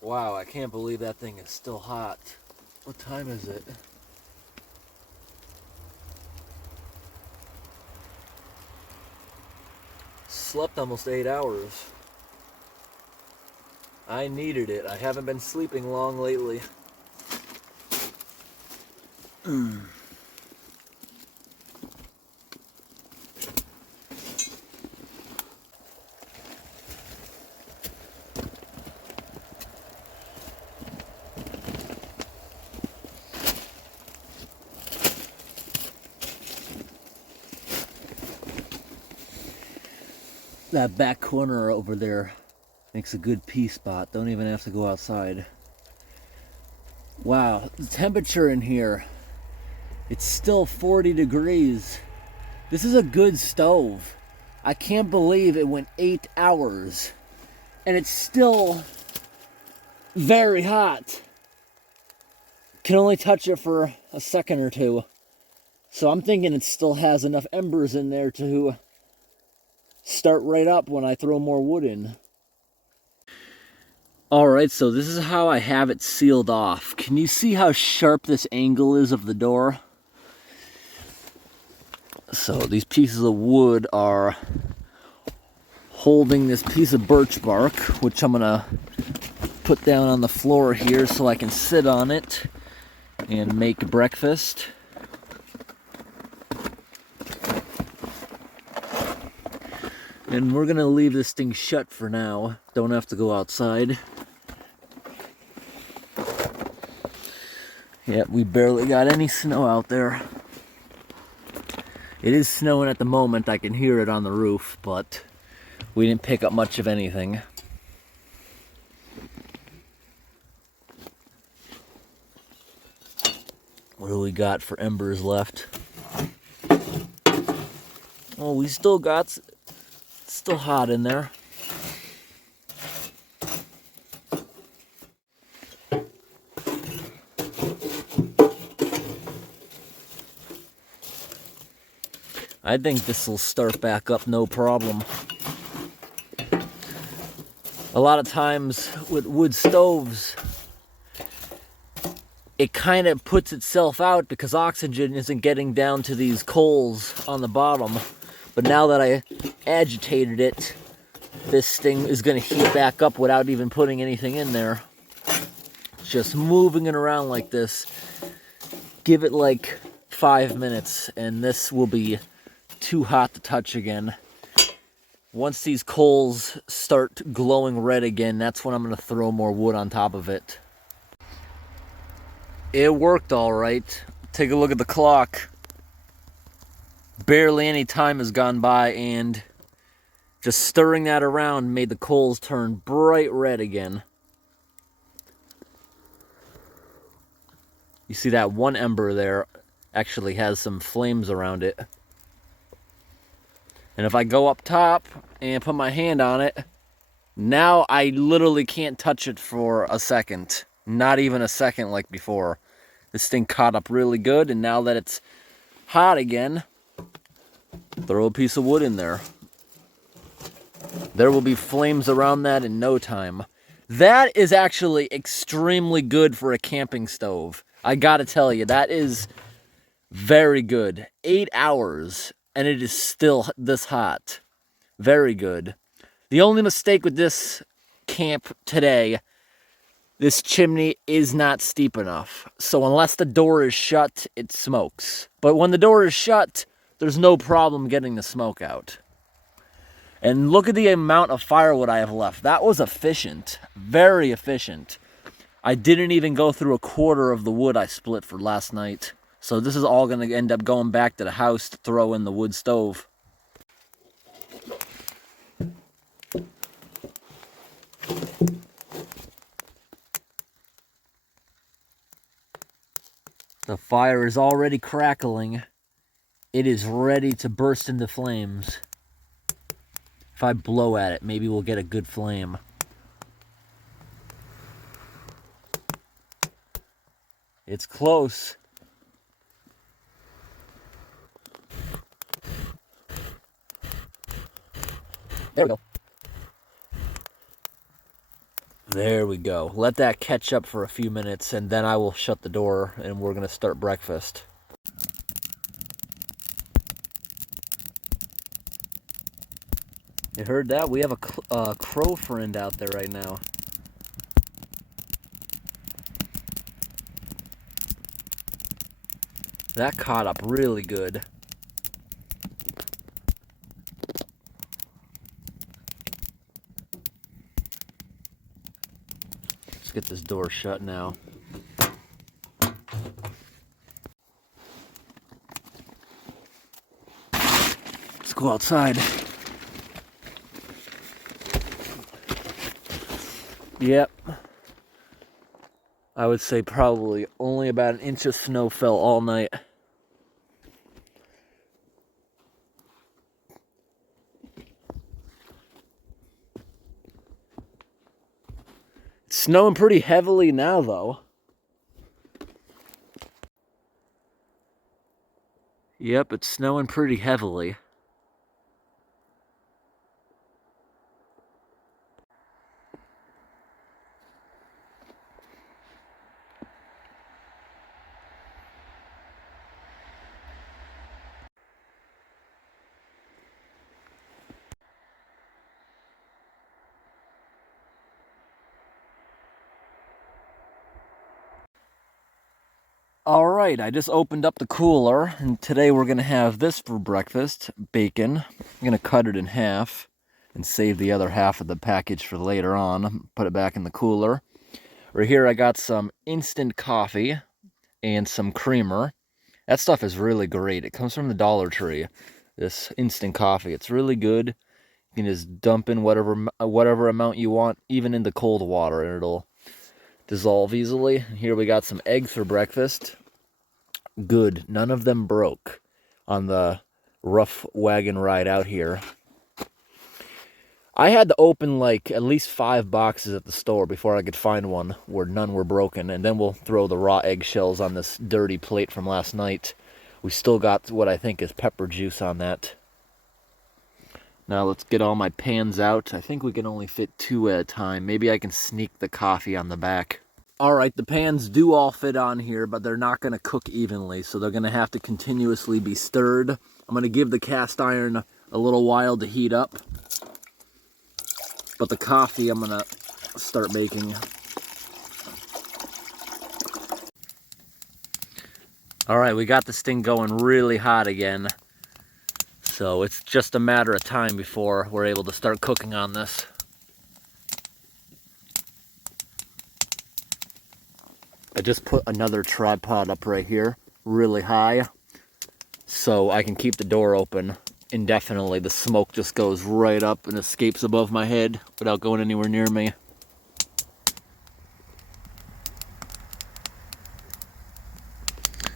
Wow, I can't believe that thing is still hot. What time is it? Slept almost 8 hours. I needed it. I haven't been sleeping long lately. That back corner over there makes a good pee spot. Don't even have to go outside. Wow, the temperature in here, it's still 40 degrees. This is a good stove. I can't believe it went 8 hours and it's still very hot. Can only touch it for a second or two. So I'm thinking it still has enough embers in there to start right up when I throw more wood in. Alright, so this is how I have it sealed off. Can you see how sharp this angle is of the door? So these pieces of wood are holding this piece of birch bark, which I'm gonna put down on the floor here so I can sit on it and make breakfast. And we're gonna leave this thing shut for now. Don't have to go outside. Yeah, we barely got any snow out there. It is snowing at the moment. I can hear it on the roof, but we didn't pick up much of anything. What do we got for embers left? Oh, we still got, still hot in there. I think this will start back up no problem. A lot of times with wood stoves, it kind of puts itself out because oxygen isn't getting down to these coals on the bottom. But now that I agitated it, this thing is going to heat back up without even putting anything in there. Just moving it around like this. Give it like 5 minutes and this will be too hot to touch again. Once these coals start glowing red again, that's when I'm going to throw more wood on top of it. It worked all right. Take a look at the clock. Barely any time has gone by and just stirring that around made the coals turn bright red again. You see that one ember there actually has some flames around it. And if I go up top and put my hand on it, now I literally can't touch it for a second. Not even a second like before. This thing caught up really good, and now that it's hot again, throw a piece of wood in there. There will be flames around that in no time. That is actually extremely good for a camping stove. I gotta tell you, that is very good. 8 hours. And it is still this hot. Very good. The only mistake with this camp today, this chimney is not steep enough. So unless the door is shut, it smokes. But when the door is shut, there's no problem getting the smoke out. And look at the amount of firewood I have left. That was efficient. Very efficient. I didn't even go through a quarter of the wood I split for last night. So this is all going to end up going back to the house to throw in the wood stove. The fire is already crackling. It is ready to burst into flames. If I blow at it, maybe we'll get a good flame. It's close. There we go. There we go. Let that catch up for a few minutes, and then I will shut the door, and we're going to start breakfast. You heard that? We have a crow friend out there right now. That caught up really good. Let's get this door shut now. Let's go outside. Yep. I would say probably only about an inch of snow fell all night. It's snowing pretty heavily now, though. Yep, it's snowing pretty heavily. All right, I just opened up the cooler, and today we're gonna have this for breakfast, bacon. I'm gonna cut it in half and save the other half of the package for later on. Put it back in the cooler. Right here I got some instant coffee and some creamer. That stuff is really great. It comes from the Dollar Tree, this instant coffee. It's really good. You can just dump in whatever amount you want, even into cold water, and it'll dissolve easily. Here we got some eggs for breakfast. Good. None of them broke on the rough wagon ride out here. I had to open like at least 5 boxes at the store before I could find one where none were broken. And then we'll throw the raw eggshells on this dirty plate from last night. We still got what I think is pepper juice on that. Now let's get all my pans out. I think we can only fit 2 at a time. Maybe I can sneak the coffee on the back. All right, the pans do all fit on here, but they're not going to cook evenly, so they're going to have to continuously be stirred. I'm going to give the cast iron a little while to heat up, but the coffee I'm going to start making. All right, we got this thing going really hot again, so it's just a matter of time before we're able to start cooking on this. I just put another tripod up right here, really high, so I can keep the door open indefinitely. The smoke just goes right up and escapes above my head without going anywhere near me.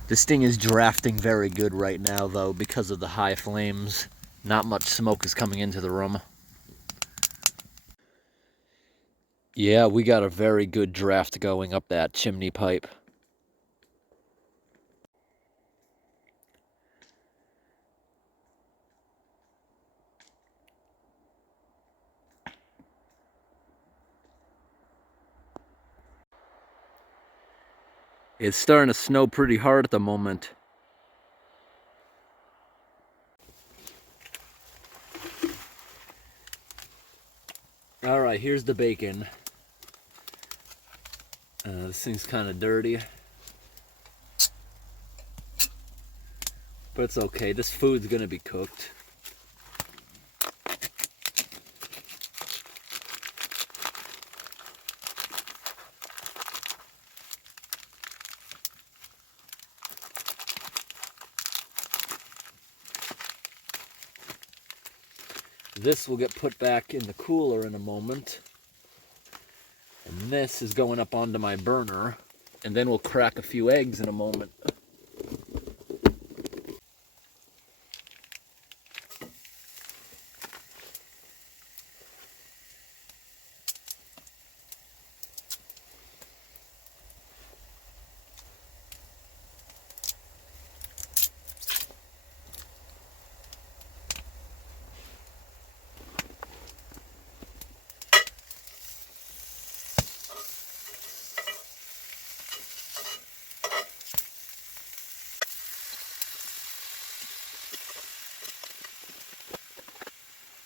This thing is drafting very good right now, though, because of the high flames. Not much smoke is coming into the room. Yeah, we got a very good draft going up that chimney pipe. It's starting to snow pretty hard at the moment. All right, here's the bacon. This thing's kind of dirty, but it's okay. This food's gonna be cooked. This will get put back in the cooler in a moment. And this is going up onto my burner. And then we'll crack a few eggs in a moment.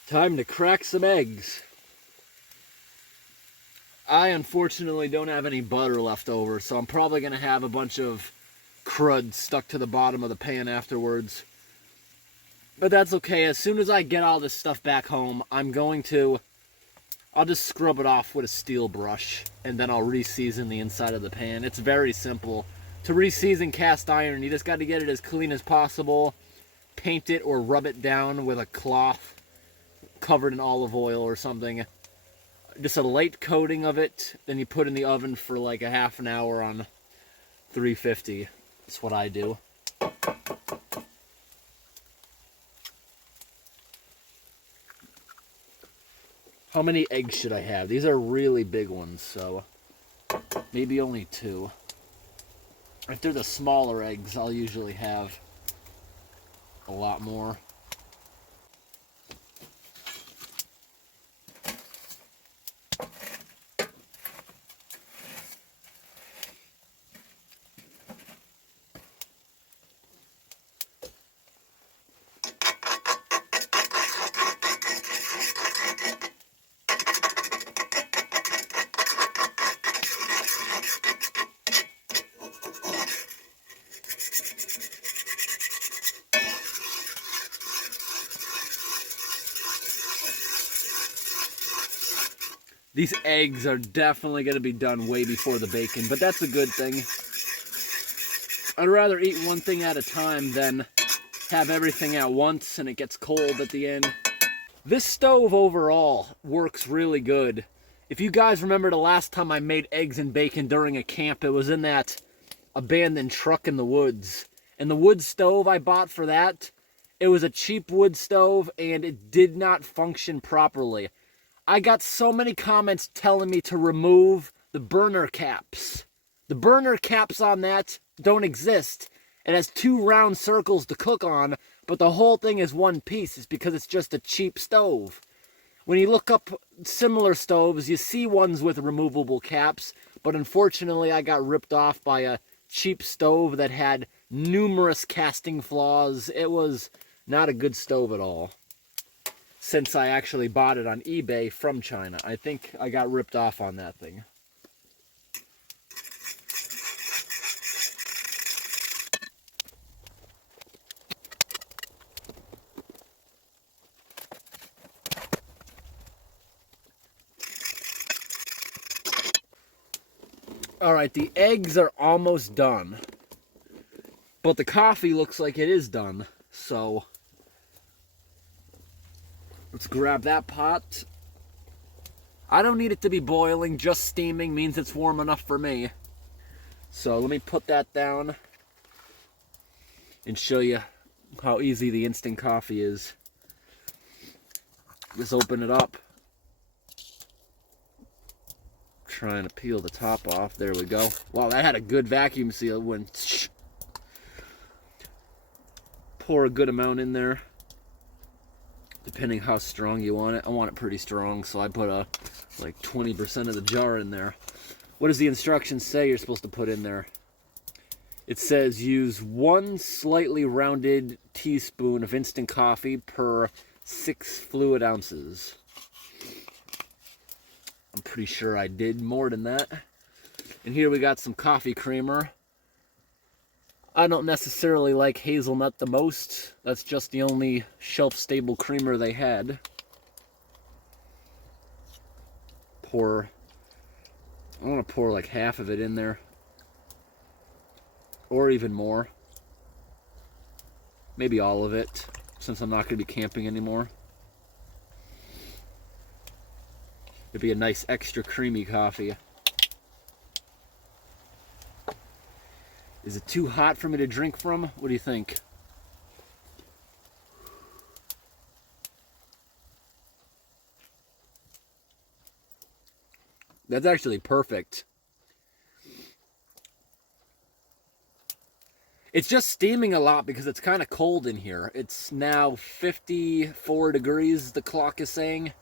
Time to crack some eggs. I unfortunately don't have any butter left over, so I'm probably going to have a bunch of crud stuck to the bottom of the pan afterwards. But that's okay. As soon as I get all this stuff back home, I'll just scrub it off with a steel brush, and then I'll re-season the inside of the pan. It's very simple. To re-season cast iron, you just got to get it as clean as possible, paint it or rub it down with a cloth covered in olive oil or something. Just a light coating of it, then you put in the oven for like a half an hour on 350. That's what I do. How many eggs should I have? These are really big ones, so maybe only 2. If they're the smaller eggs, I'll usually have a lot more. These eggs are definitely going to be done way before the bacon, but that's a good thing. I'd rather eat one thing at a time than have everything at once and it gets cold at the end. This stove overall works really good. If you guys remember the last time I made eggs and bacon during a camp, it was in that abandoned truck in the woods. And the wood stove I bought for that, it was a cheap wood stove and it did not function properly. I got so many comments telling me to remove the burner caps. The burner caps on that don't exist. It has 2 round circles to cook on, but the whole thing is one piece. It's because it's just a cheap stove. When you look up similar stoves, you see ones with removable caps, but unfortunately I got ripped off by a cheap stove that had numerous casting flaws. It was not a good stove at all. Since I actually bought it on eBay from China. I think I got ripped off on that thing. Alright, the eggs are almost done. But the coffee looks like it is done. So let's grab that pot. I don't need it to be boiling, just steaming means it's warm enough for me. So let me put that down and show you how easy the instant coffee is. Just open it up. Trying to peel the top off. There we go. Wow, that had a good vacuum seal. Went. Pour a good amount in there, depending how strong you want it. I want it pretty strong, so I put like 20% of the jar in there. What does the instructions say you're supposed to put in there? It says use 1 slightly rounded teaspoon of instant coffee per 6 fluid ounces. I'm pretty sure I did more than that. And here we got some coffee creamer. I don't necessarily like hazelnut the most. That's just the only shelf-stable creamer they had. I want to pour like half of it in there. Or even more. Maybe all of it, since I'm not going to be camping anymore. It'd be a nice extra creamy coffee. Is it too hot for me to drink from? What do you think? That's actually perfect. It's just steaming a lot because it's kind of cold in here. It's now 54 degrees, the clock is saying.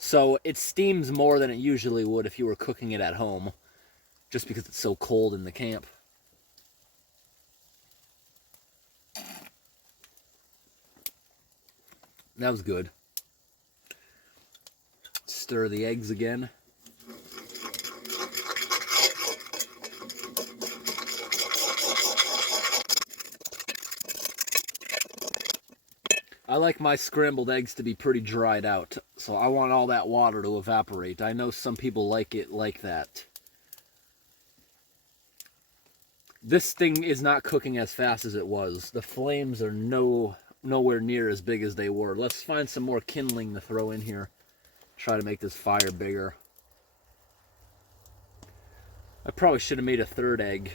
So it steams more than it usually would if you were cooking it at home, just because it's so cold in the camp. That was good. Stir the eggs again. I like my scrambled eggs to be pretty dried out, so I want all that water to evaporate. I know some people like it like that. This thing is not cooking as fast as it was. The flames are nowhere near as big as they were. Let's find some more kindling to throw in here. Try to make this fire bigger. I probably should have made a third egg.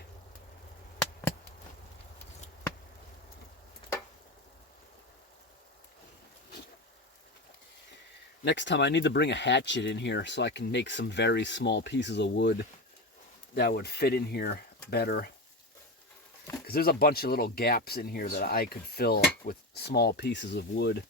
Next time I need to bring a hatchet in here so I can make some very small pieces of wood that would fit in here better. Because there's a bunch of little gaps in here that I could fill with small pieces of wood.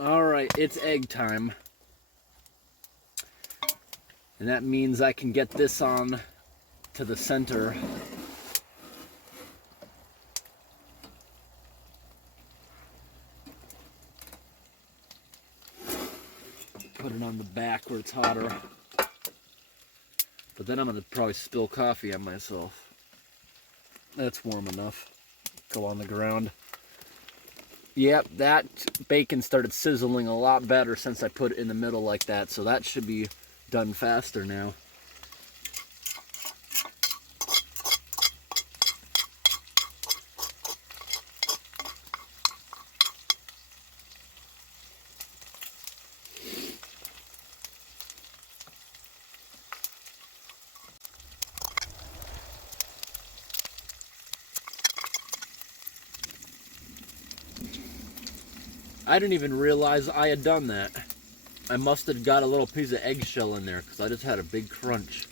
Alright, it's egg time. And that means I can get this on to the center. Put it on the back where it's hotter. But then I'm going to probably spill coffee on myself. That's warm enough. Go on the ground. Yep, that bacon started sizzling a lot better since I put it in the middle like that, so that should be done faster now. I didn't even realize I had done that. I must have got a little piece of eggshell in there because I just had a big crunch.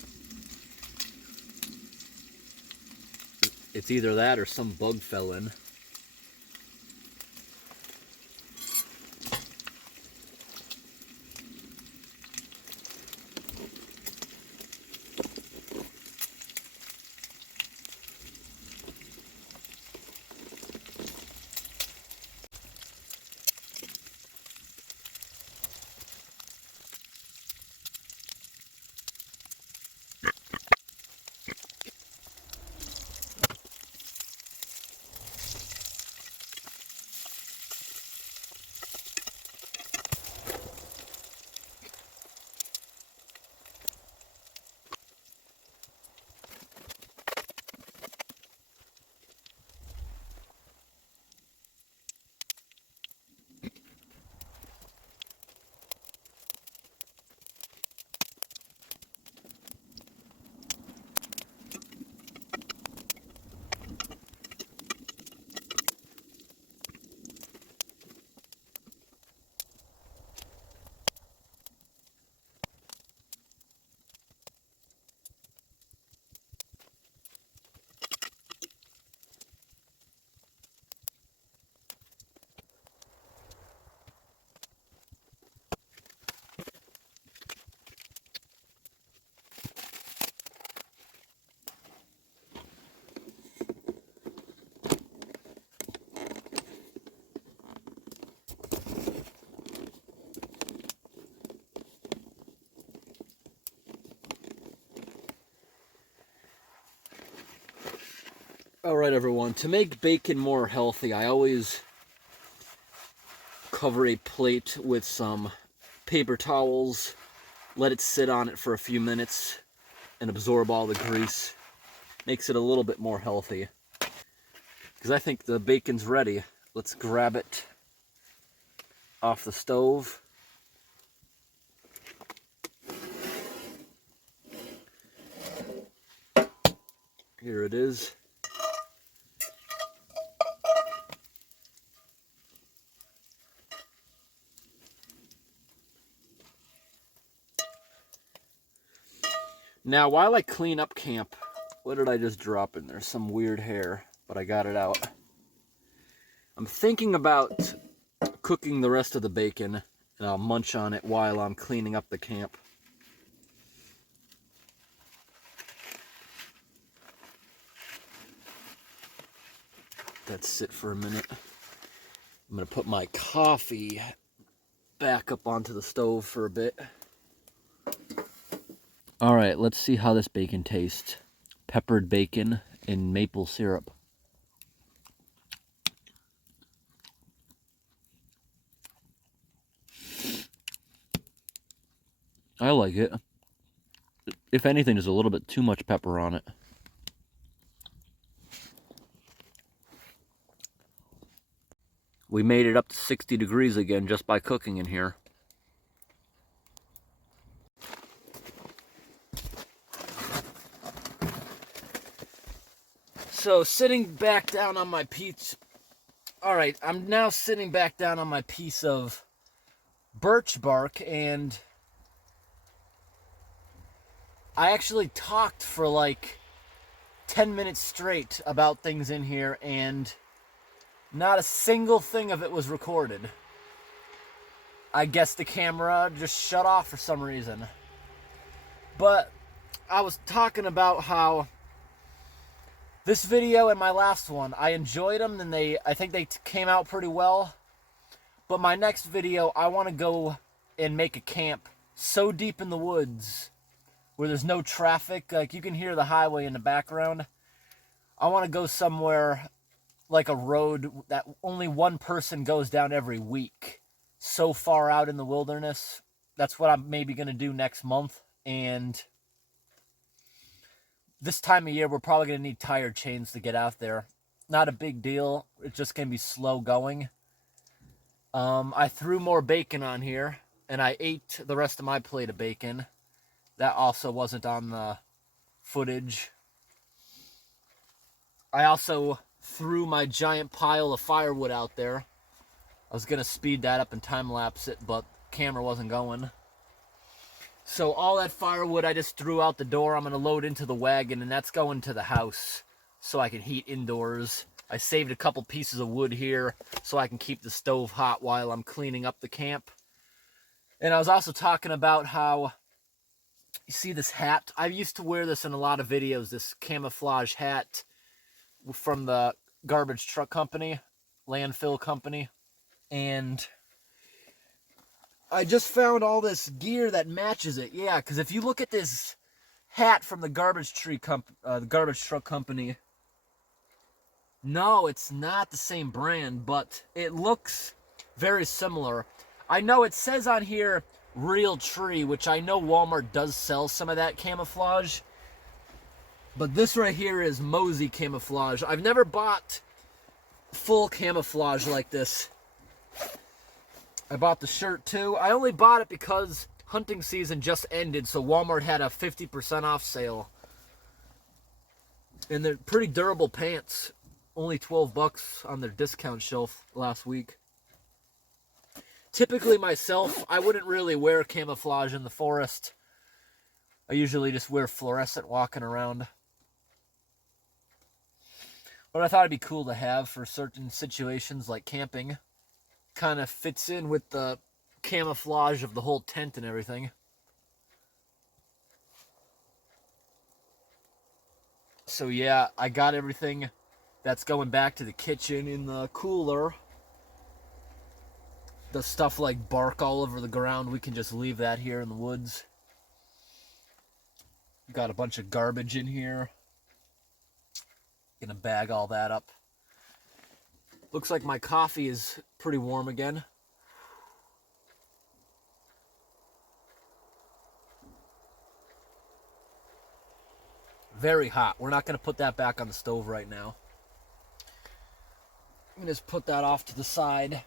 It's either that or some bug fell in. Alright everyone, to make bacon more healthy, I always cover a plate with some paper towels, let it sit on it for a few minutes, and absorb all the grease. Makes it a little bit more healthy. Because I think the bacon's ready. Let's grab it off the stove. Here it is. Now, while I clean up camp, What did I just drop in there? Some weird hair, but I got it out. I'm thinking about cooking the rest of the bacon, and I'll munch on it while I'm cleaning up the camp. Let that sit for a minute. I'm going to put my coffee back up onto the stove for a bit. All right, let's see how this bacon tastes. Peppered bacon in maple syrup. I like it. If anything, there's a little bit too much pepper on it. We made it up to 60 degrees again just by cooking in here. So sitting back down on my piece. All right, I'm now sitting back down on my piece of birch bark, and I actually talked for like 10 minutes straight about things in here, and not a single thing of it was recorded. I guess the camera just shut off for some reason. But I was talking about how this video and my last one, I enjoyed them, and I think they came out pretty well. But my next video, I want to go and make a camp so deep in the woods where there's no traffic. Like, you can hear the highway in the background. I want to go somewhere like a road that only one person goes down every week. So far out in the wilderness. That's what I'm maybe going to do next month. And this time of year, we're probably going to need tire chains to get out there. Not a big deal. It's just going to be slow going. I threw more bacon on here, and I ate the rest of my plate of bacon. That also wasn't on the footage. I also threw my giant pile of firewood out there. I was going to speed that up and time-lapse it, but the camera wasn't going. So all that firewood I just threw out the door. I'm going to load into the wagon, and that's going to the house so I can heat indoors. I saved a couple pieces of wood here so I can keep the stove hot while I'm cleaning up the camp. And I was also talking about how, you see this hat? I used to wear this in a lot of videos, this camouflage hat from the garbage truck company, landfill company. And I just found all this gear that matches it. Yeah, because if you look at this hat from the garbage truck company, no, it's not the same brand, but it looks very similar. I know it says on here real tree, which I know Walmart does sell some of that camouflage. But this right here is Mosey camouflage. I've never bought full camouflage like this. I bought the shirt too. I only bought it because hunting season just ended, so Walmart had a 50% off sale. And they're pretty durable pants. Only 12 bucks on their discount shelf last week. Typically myself, I wouldn't really wear camouflage in the forest. I usually just wear fluorescent walking around. But I thought it'd be cool to have for certain situations like camping. Kind of fits in with the camouflage of the whole tent and everything. So yeah, I got everything that's going back to the kitchen in the cooler. The stuff like bark all over the ground, we can just leave that here in the woods. Got a bunch of garbage in here. Gonna bag all that up. Looks like my coffee is pretty warm again. Very hot. We're not going to put that back on the stove right now. I'm going to just put that off to the side.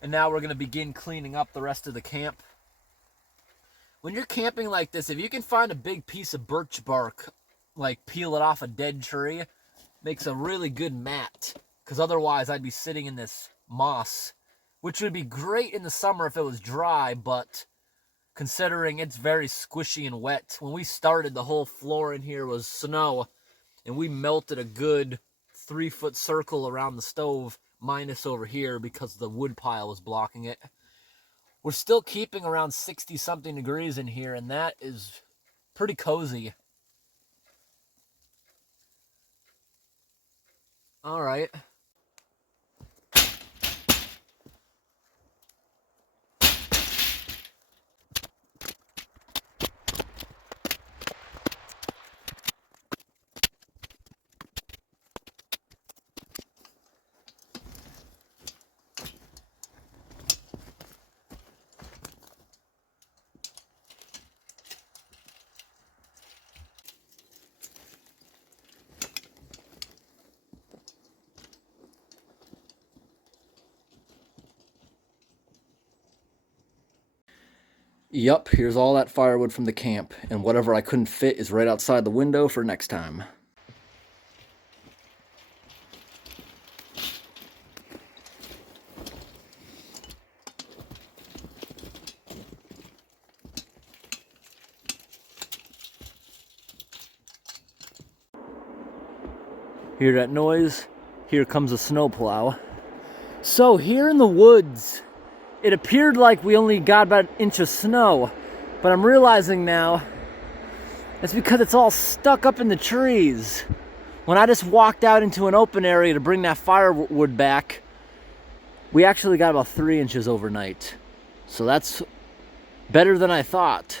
And now we're going to begin cleaning up the rest of the camp. When you're camping like this, if you can find a big piece of birch bark, like peel it off a dead tree, makes a really good mat. Because otherwise I'd be sitting in this moss, which would be great in the summer if it was dry, but considering it's very squishy and wet. When we started, the whole floor in here was snow, and we melted a good 3-foot circle around the stove, minus over here because the wood pile was blocking it. We're still keeping around 60-something degrees in here, and that is pretty cozy. All right. Yup, here's all that firewood from the camp, and whatever I couldn't fit is right outside the window for next time. Hear that noise? Here comes a snowplow. So here in the woods, it appeared like we only got about an inch of snow, but I'm realizing now it's because it's all stuck up in the trees. When I just walked out into an open area to bring that firewood back, we actually got about 3 inches overnight. So that's better than I thought.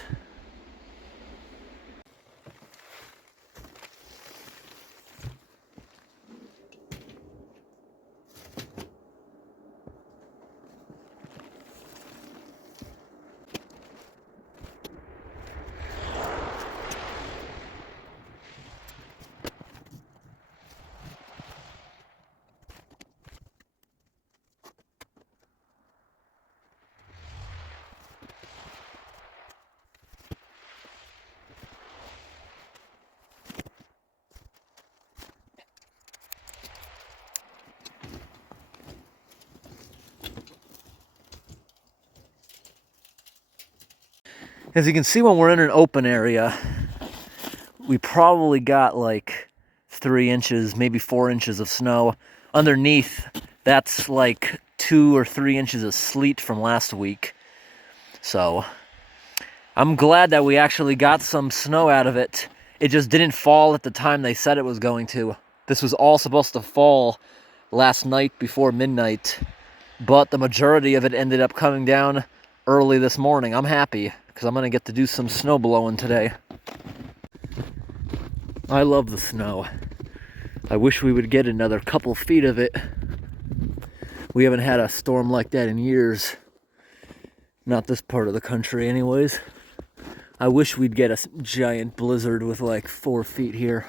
As you can see, when we're in an open area, we probably got like 3 inches, maybe 4 inches of snow. Underneath, that's like 2 or 3 inches of sleet from last week. So I'm glad that we actually got some snow out of it. It just didn't fall at the time they said it was going to. This was all supposed to fall last night before midnight, but the majority of it ended up coming down early this morning. I'm happy, because I'm going to get to do some snow blowing today. I love the snow. I wish we would get another couple feet of it. We haven't had a storm like that in years. Not this part of the country anyways. I wish we'd get a giant blizzard with like 4 feet here.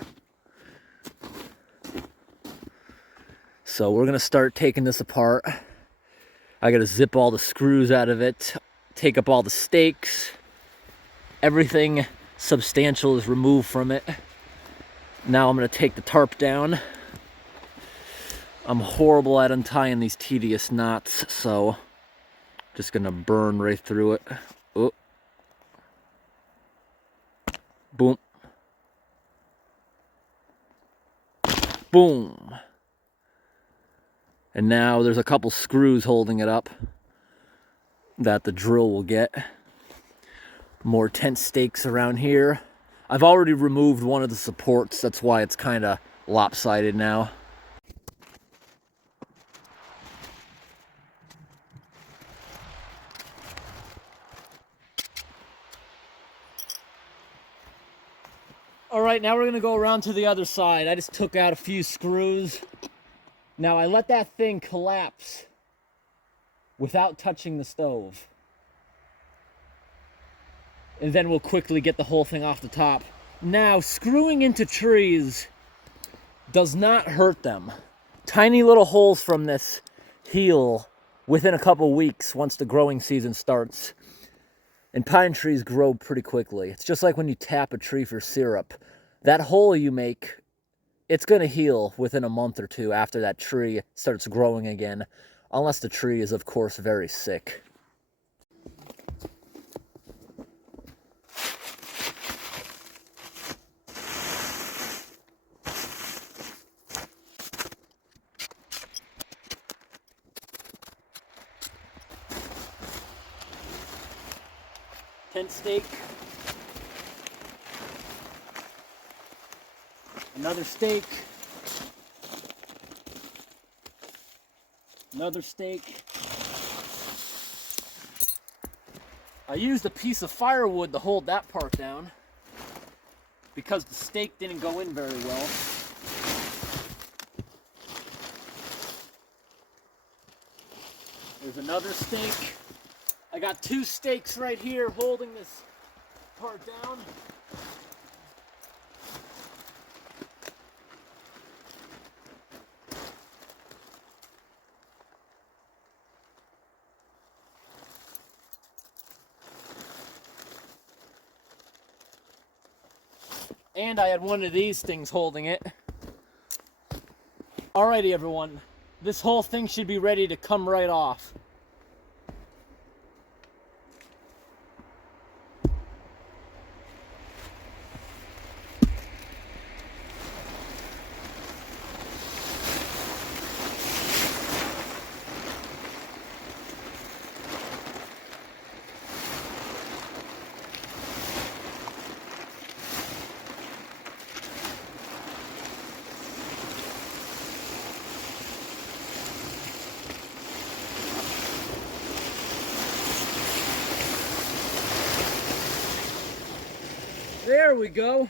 So we're going to start taking this apart. I got to zip all the screws out of it, take up all the stakes. Everything substantial is removed from it. Now I'm going to take the tarp down. I'm horrible at untying these tedious knots, so just going to burn right through it. Oh. Boom. Boom. And now there's a couple screws holding it up that the drill will get. More tent stakes around here. I've already removed one of the supports, that's why it's kind of lopsided now. All right, now we're gonna go around to the other side. I just took out a few screws. Now I let that thing collapse without touching the stove. And then we'll quickly get the whole thing off the top. Now, screwing into trees does not hurt them. Tiny little holes from this heal within a couple weeks once the growing season starts. And pine trees grow pretty quickly. It's just like when you tap a tree for syrup. That hole you make, it's going to heal within a month or two after that tree starts growing again. Unless the tree is, of course, very sick. tent stake, another stake, another stake. I used a piece of firewood to hold that part down because the stake didn't go in very well. There's another stake. I got 2 stakes right here holding this part down. And I had one of these things holding it. Alrighty everyone, this whole thing should be ready to come right off. There we go.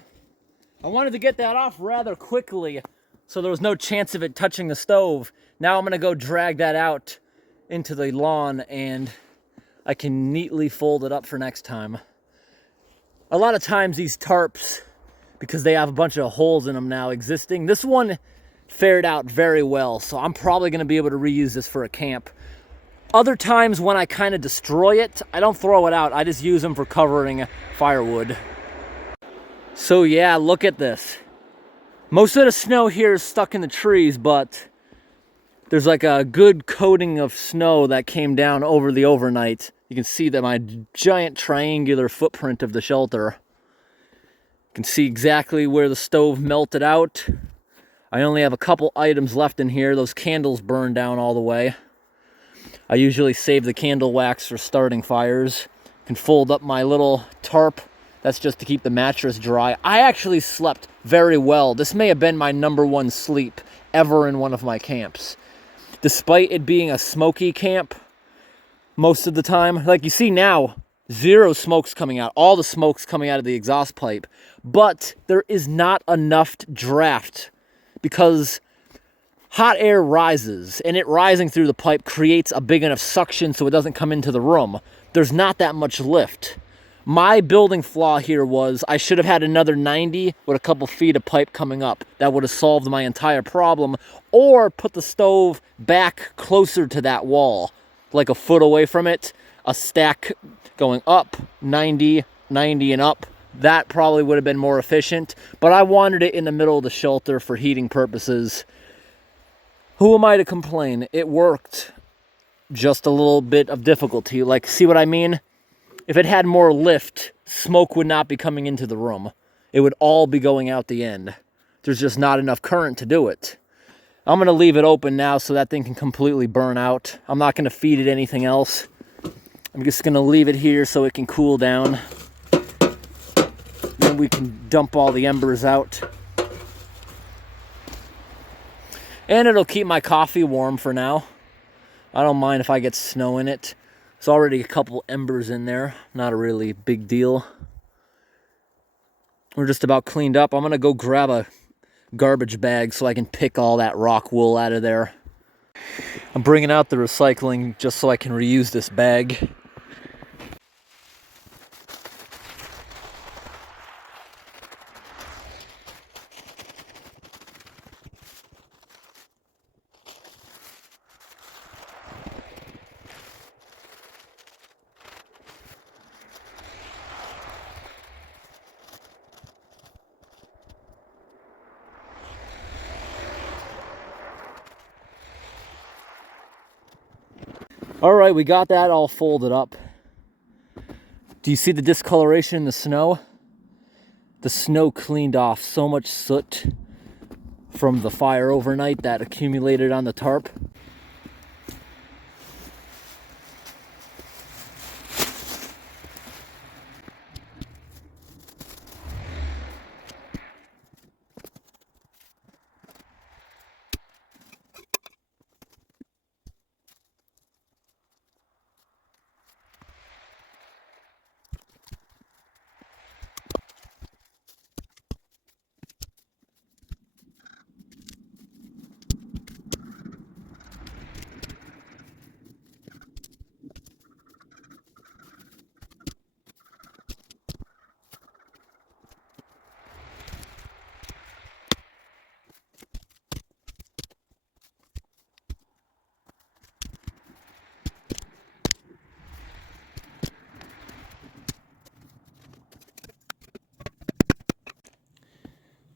I wanted to get that off rather quickly so there was no chance of it touching the stove. Now I'm gonna go drag that out into the lawn and I can neatly fold it up for next time. A lot of times these tarps, because they have a bunch of holes in them now existing, this one fared out very well, so I'm probably gonna be able to reuse this for a camp. Other times when I kind of destroy it, I don't throw it out, I just use them for covering firewood. So yeah, look at this. Most of the snow here is stuck in the trees, but there's like a good coating of snow that came down over the overnight. You can see that my giant triangular footprint of the shelter. You can see exactly where the stove melted out. I only have a couple items left in here. Those candles burned down all the way. I usually save the candle wax for starting fires. Can fold up my little tarp. That's just to keep the mattress dry. I actually slept very well. This may have been my #1 sleep ever in one of my camps. Despite it being a smoky camp most of the time. Like you see now, 0 smoke's coming out. All the smoke's coming out of the exhaust pipe. But there is not enough draft because hot air rises, and it rising through the pipe creates a big enough suction so it doesn't come into the room. There's not that much lift. My building flaw here was I should have had another 90 with a couple feet of pipe coming up. That would have solved my entire problem. Or put the stove back closer to that wall, like a foot away from it. A stack going up, 90, 90 and up. That probably would have been more efficient. But I wanted it in the middle of the shelter for heating purposes. Who am I to complain? It worked. Just a little bit of difficulty. Like, see what I mean? If it had more lift, smoke would not be coming into the room. It would all be going out the end. There's just not enough current to do it. I'm going to leave it open now so that thing can completely burn out. I'm not going to feed it anything else. I'm just going to leave it here so it can cool down. Then we can dump all the embers out. And it'll keep my coffee warm for now. I don't mind if I get snow in it. There's already a couple embers in there. Not a really big deal. We're just about cleaned up. I'm going to go grab a garbage bag so I can pick all that rock wool out of there. I'm bringing out the recycling just so I can reuse this bag. All right, we got that all folded up. Do you see the discoloration in the snow? The snow cleaned off so much soot from the fire overnight that accumulated on the tarp.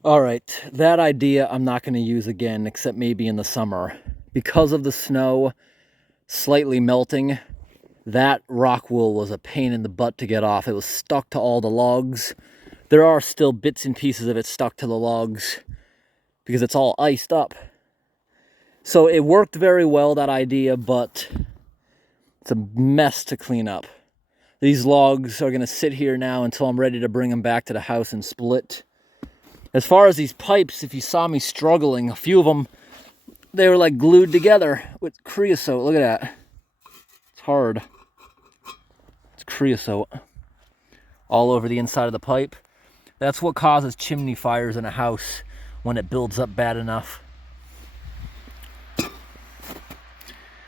All right, that idea I'm not going to use again, except maybe in the summer. Because of the snow slightly melting, that rock wool was a pain in the butt to get off. It was stuck to all the logs. There are still bits and pieces of it stuck to the logs because it's all iced up. So it worked very well, that idea, but it's a mess to clean up. These logs are going to sit here now until I'm ready to bring them back to the house and split. As far as these pipes, if you saw me struggling, a few of them, they were like glued together with creosote. Look at that. It's hard. It's creosote all over the inside of the pipe. That's what causes chimney fires in a house when it builds up bad enough.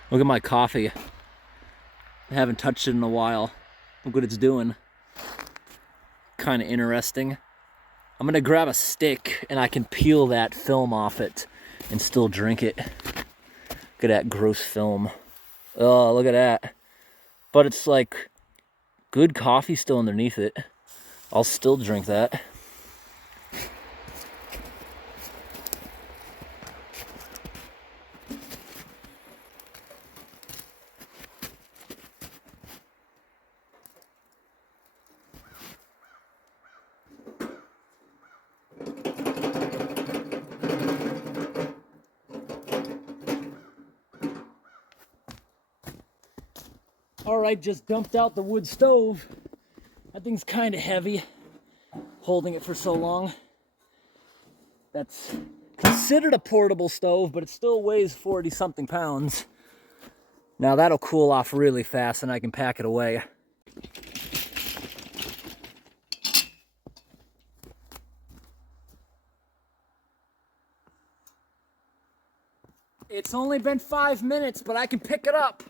Look at my coffee. I haven't touched it in a while. Look what it's doing. Kind of interesting. I'm gonna grab a stick and I can peel that film off it and still drink it. Look at that gross film. Oh, look at that. But it's like good coffee still underneath it. I'll still drink that. All right, just dumped out the wood stove. That thing's kind of heavy, holding it for so long. That's considered a portable stove, but it still weighs 40-something pounds. Now that'll cool off really fast and I can pack it away. It's only been 5 minutes, but I can pick it up.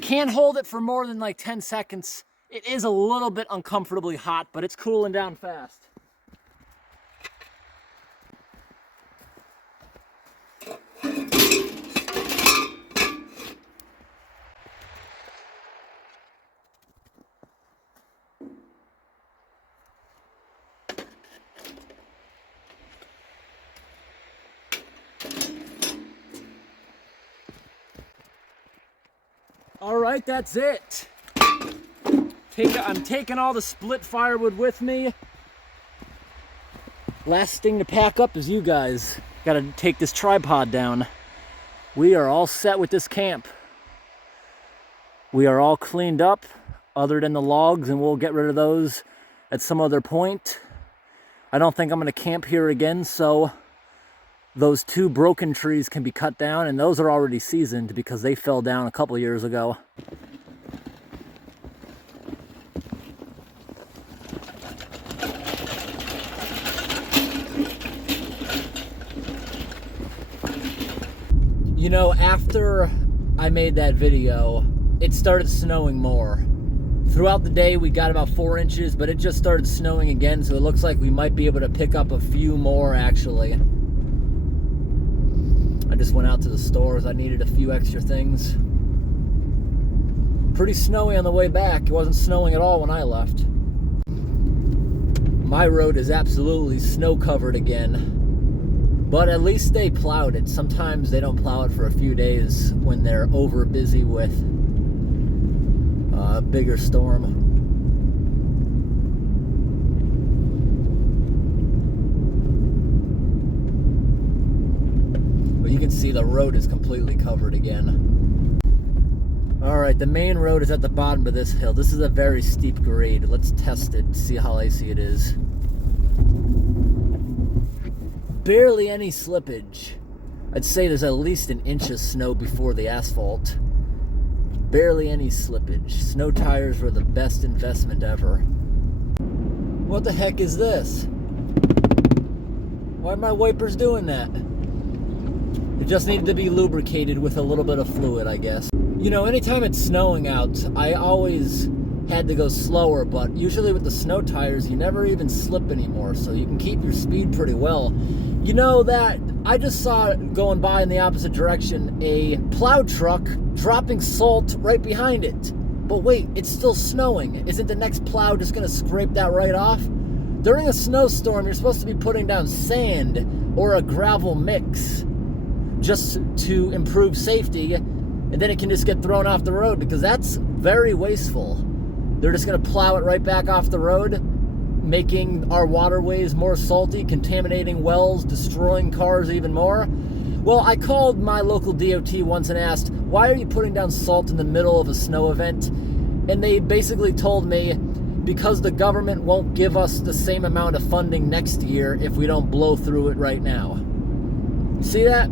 Can't hold it for more than like 10 seconds. It is a little bit uncomfortably hot, but it's cooling down fast. All right, that's it. I'm taking all the split firewood with me. Last thing to pack up is you guys. Gotta take this tripod down. We are all set with this camp. We are all cleaned up, other than the logs, and we'll get rid of those at some other point. I don't think I'm gonna camp here again, so those 2 broken trees can be cut down, and those are already seasoned because they fell down a couple years ago. You know, after I made that video, it started snowing more. Throughout the day, we got about 4 inches, but it just started snowing again, so it looks like we might be able to pick up a few more, actually. I just went out to the stores. I needed a few extra things. Pretty snowy on the way back. It wasn't snowing at all when I left. My road is absolutely snow-covered again, but at least they plowed it. Sometimes they don't plow it for a few days when they're over busy with a bigger storm. You can see the road is completely covered again. All right, the main road is at the bottom of this hill. This is a very steep grade. Let's test it, see how icy it is. Barely any slippage. I'd say there's at least an inch of snow before the asphalt. Barely any slippage. Snow tires were the best investment ever. What the heck is this? Why are my wipers doing that? It just needed to be lubricated with a little bit of fluid, I guess. You know, anytime it's snowing out, I always had to go slower, but usually with the snow tires, you never even slip anymore, so you can keep your speed pretty well. You know that I just saw going by in the opposite direction a plow truck dropping salt right behind it. But wait, it's still snowing. Isn't the next plow just gonna scrape that right off? During a snowstorm, you're supposed to be putting down sand or a gravel mix just to improve safety, and then it can just get thrown off the road because that's very wasteful. They're just going to plow it right back off the road, making our waterways more salty, contaminating wells, destroying cars even more. Well, I called my local DOT once and asked, why are you putting down salt in the middle of a snow event? And they basically told me, because the government won't give us the same amount of funding next year if we don't blow through it right now. See that?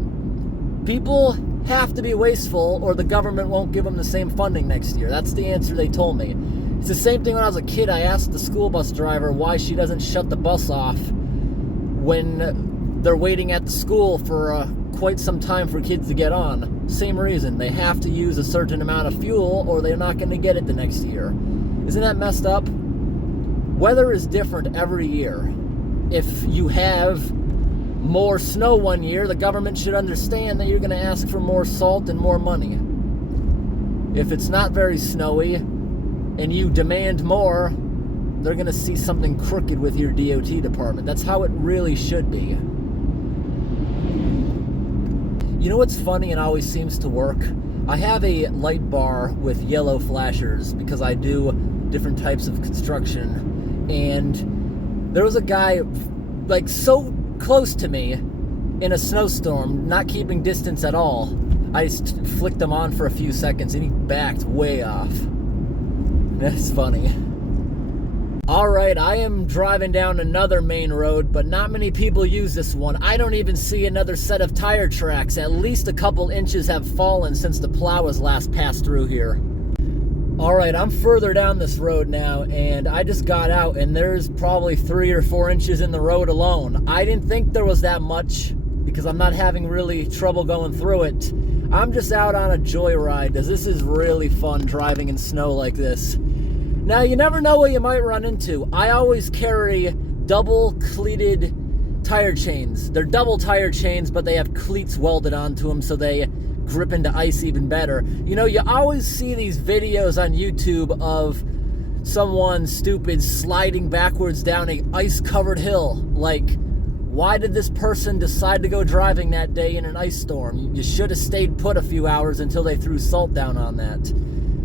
People have to be wasteful or the government won't give them the same funding next year. That's the answer they told me. It's the same thing when I was a kid. I asked the school bus driver why she doesn't shut the bus off when they're waiting at the school for quite some time for kids to get on. Same reason. They have to use a certain amount of fuel or they're not going to get it the next year. Isn't that messed up? Weather is different every year. If you have more snow one year, the government should understand that you're going to ask for more salt and more money. If it's not very snowy and you demand more, they're going to see something crooked with your DOT department. That's how it really should be. You know what's funny and always seems to work? I have a light bar with yellow flashers because I do different types of construction, and there was a guy like so close to me in a snowstorm, not keeping distance at all. I just flicked him on for a few seconds and he backed way off. That's funny. Alright, I am driving down another main road, but not many people use this one. I don't even see another set of tire tracks. At least a couple inches have fallen since the plow has last passed through here. Alright, I'm further down this road now, and I just got out, and there's probably 3 or 4 inches in the road alone. I didn't think there was that much, because I'm not having really trouble going through it. I'm just out on a joyride, because this is really fun driving in snow like this. Now, you never know what you might run into. I always carry double cleated tire chains. They're double tire chains, but they have cleats welded onto them, so they grip into ice even better. You know, you always see these videos on YouTube of someone stupid sliding backwards down a ice-covered hill. Like, why did this person decide to go driving that day in an ice storm? You should have stayed put a few hours until they threw salt down on that.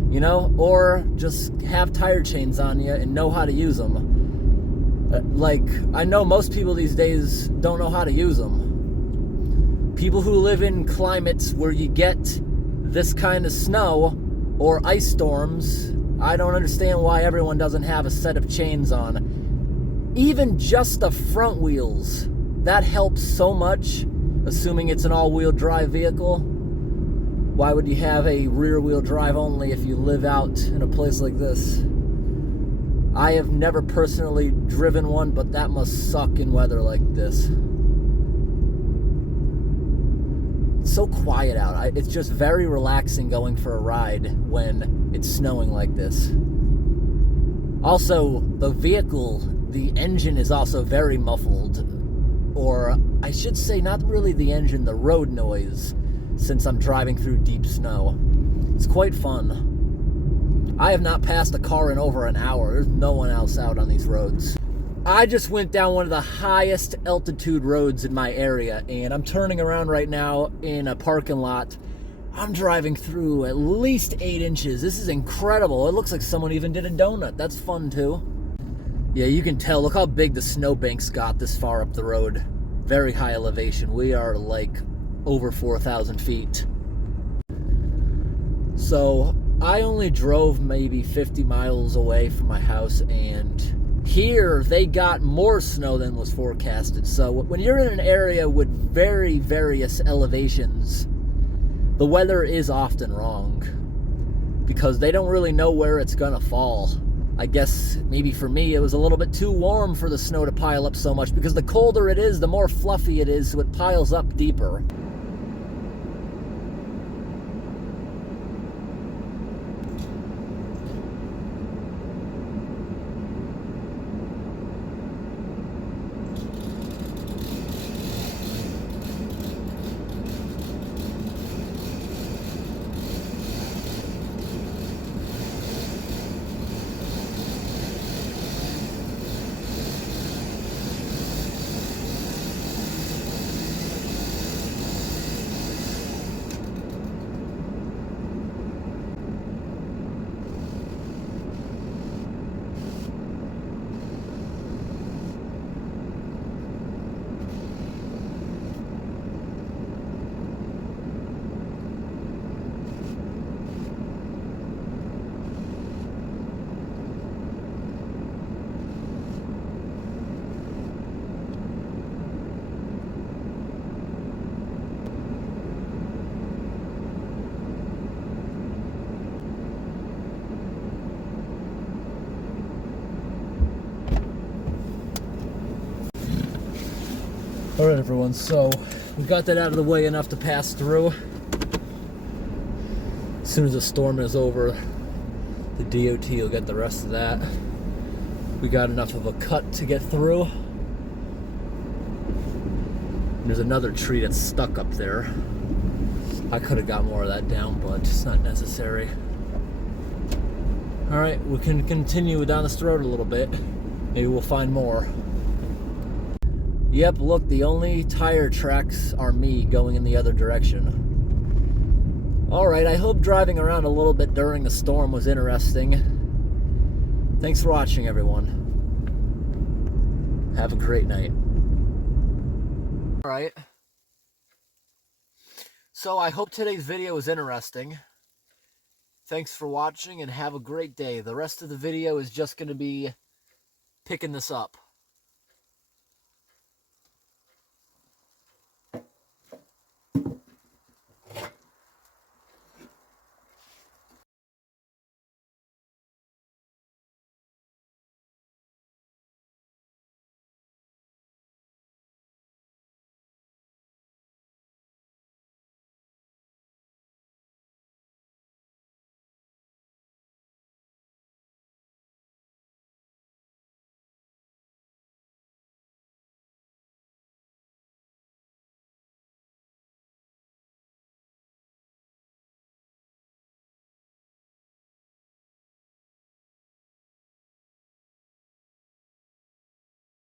You know, or just have tire chains on you and know how to use them. Like, I know most people these days don't know how to use them. People who live in climates where you get this kind of snow or ice storms, I don't understand why everyone doesn't have a set of chains on. Even just the front wheels, that helps so much, assuming it's an all-wheel drive vehicle. Why would you have a rear-wheel drive only if you live out in a place like this? I have never personally driven one, but that must suck in weather like this. It's so quiet out. It's just very relaxing going for a ride when it's snowing like this. Also, the vehicle, the engine is also very muffled. Or, I should say, not really the engine, the road noise, since I'm driving through deep snow. It's quite fun. I have not passed a car in over an hour. There's no one else out on these roads. I just went down one of the highest altitude roads in my area, and I'm turning around right now in a parking lot. I'm driving through at least 8 inches. This is incredible. It looks like someone even did a donut. That's fun too. Yeah, you can tell. Look how big the snowbanks got this far up the road. Very high elevation. We are like over 4,000 feet. So I only drove maybe 50 miles away from my house, and here they got more snow than was forecasted. So when you're in an area with very various elevations, the weather is often wrong because they don't really know where it's gonna fall. I guess maybe for me it was a little bit too warm for the snow to pile up so much, because the colder it is, the more fluffy it is, so it piles up deeper. All right, everyone, so we got that out of the way enough to pass through. As soon as the storm is over, the DOT will get the rest of that. We got enough of a cut to get through. There's another tree that's stuck up there. I could have got more of that down, but it's not necessary. All right, we can continue down this road a little bit. Maybe we'll find more. Yep, look, the only tire tracks are me going in the other direction. All right, I hope driving around a little bit during the storm was interesting. Thanks for watching, everyone. Have a great night. All right. So I hope today's video was interesting. Thanks for watching and have a great day. The rest of the video is just going to be picking this up.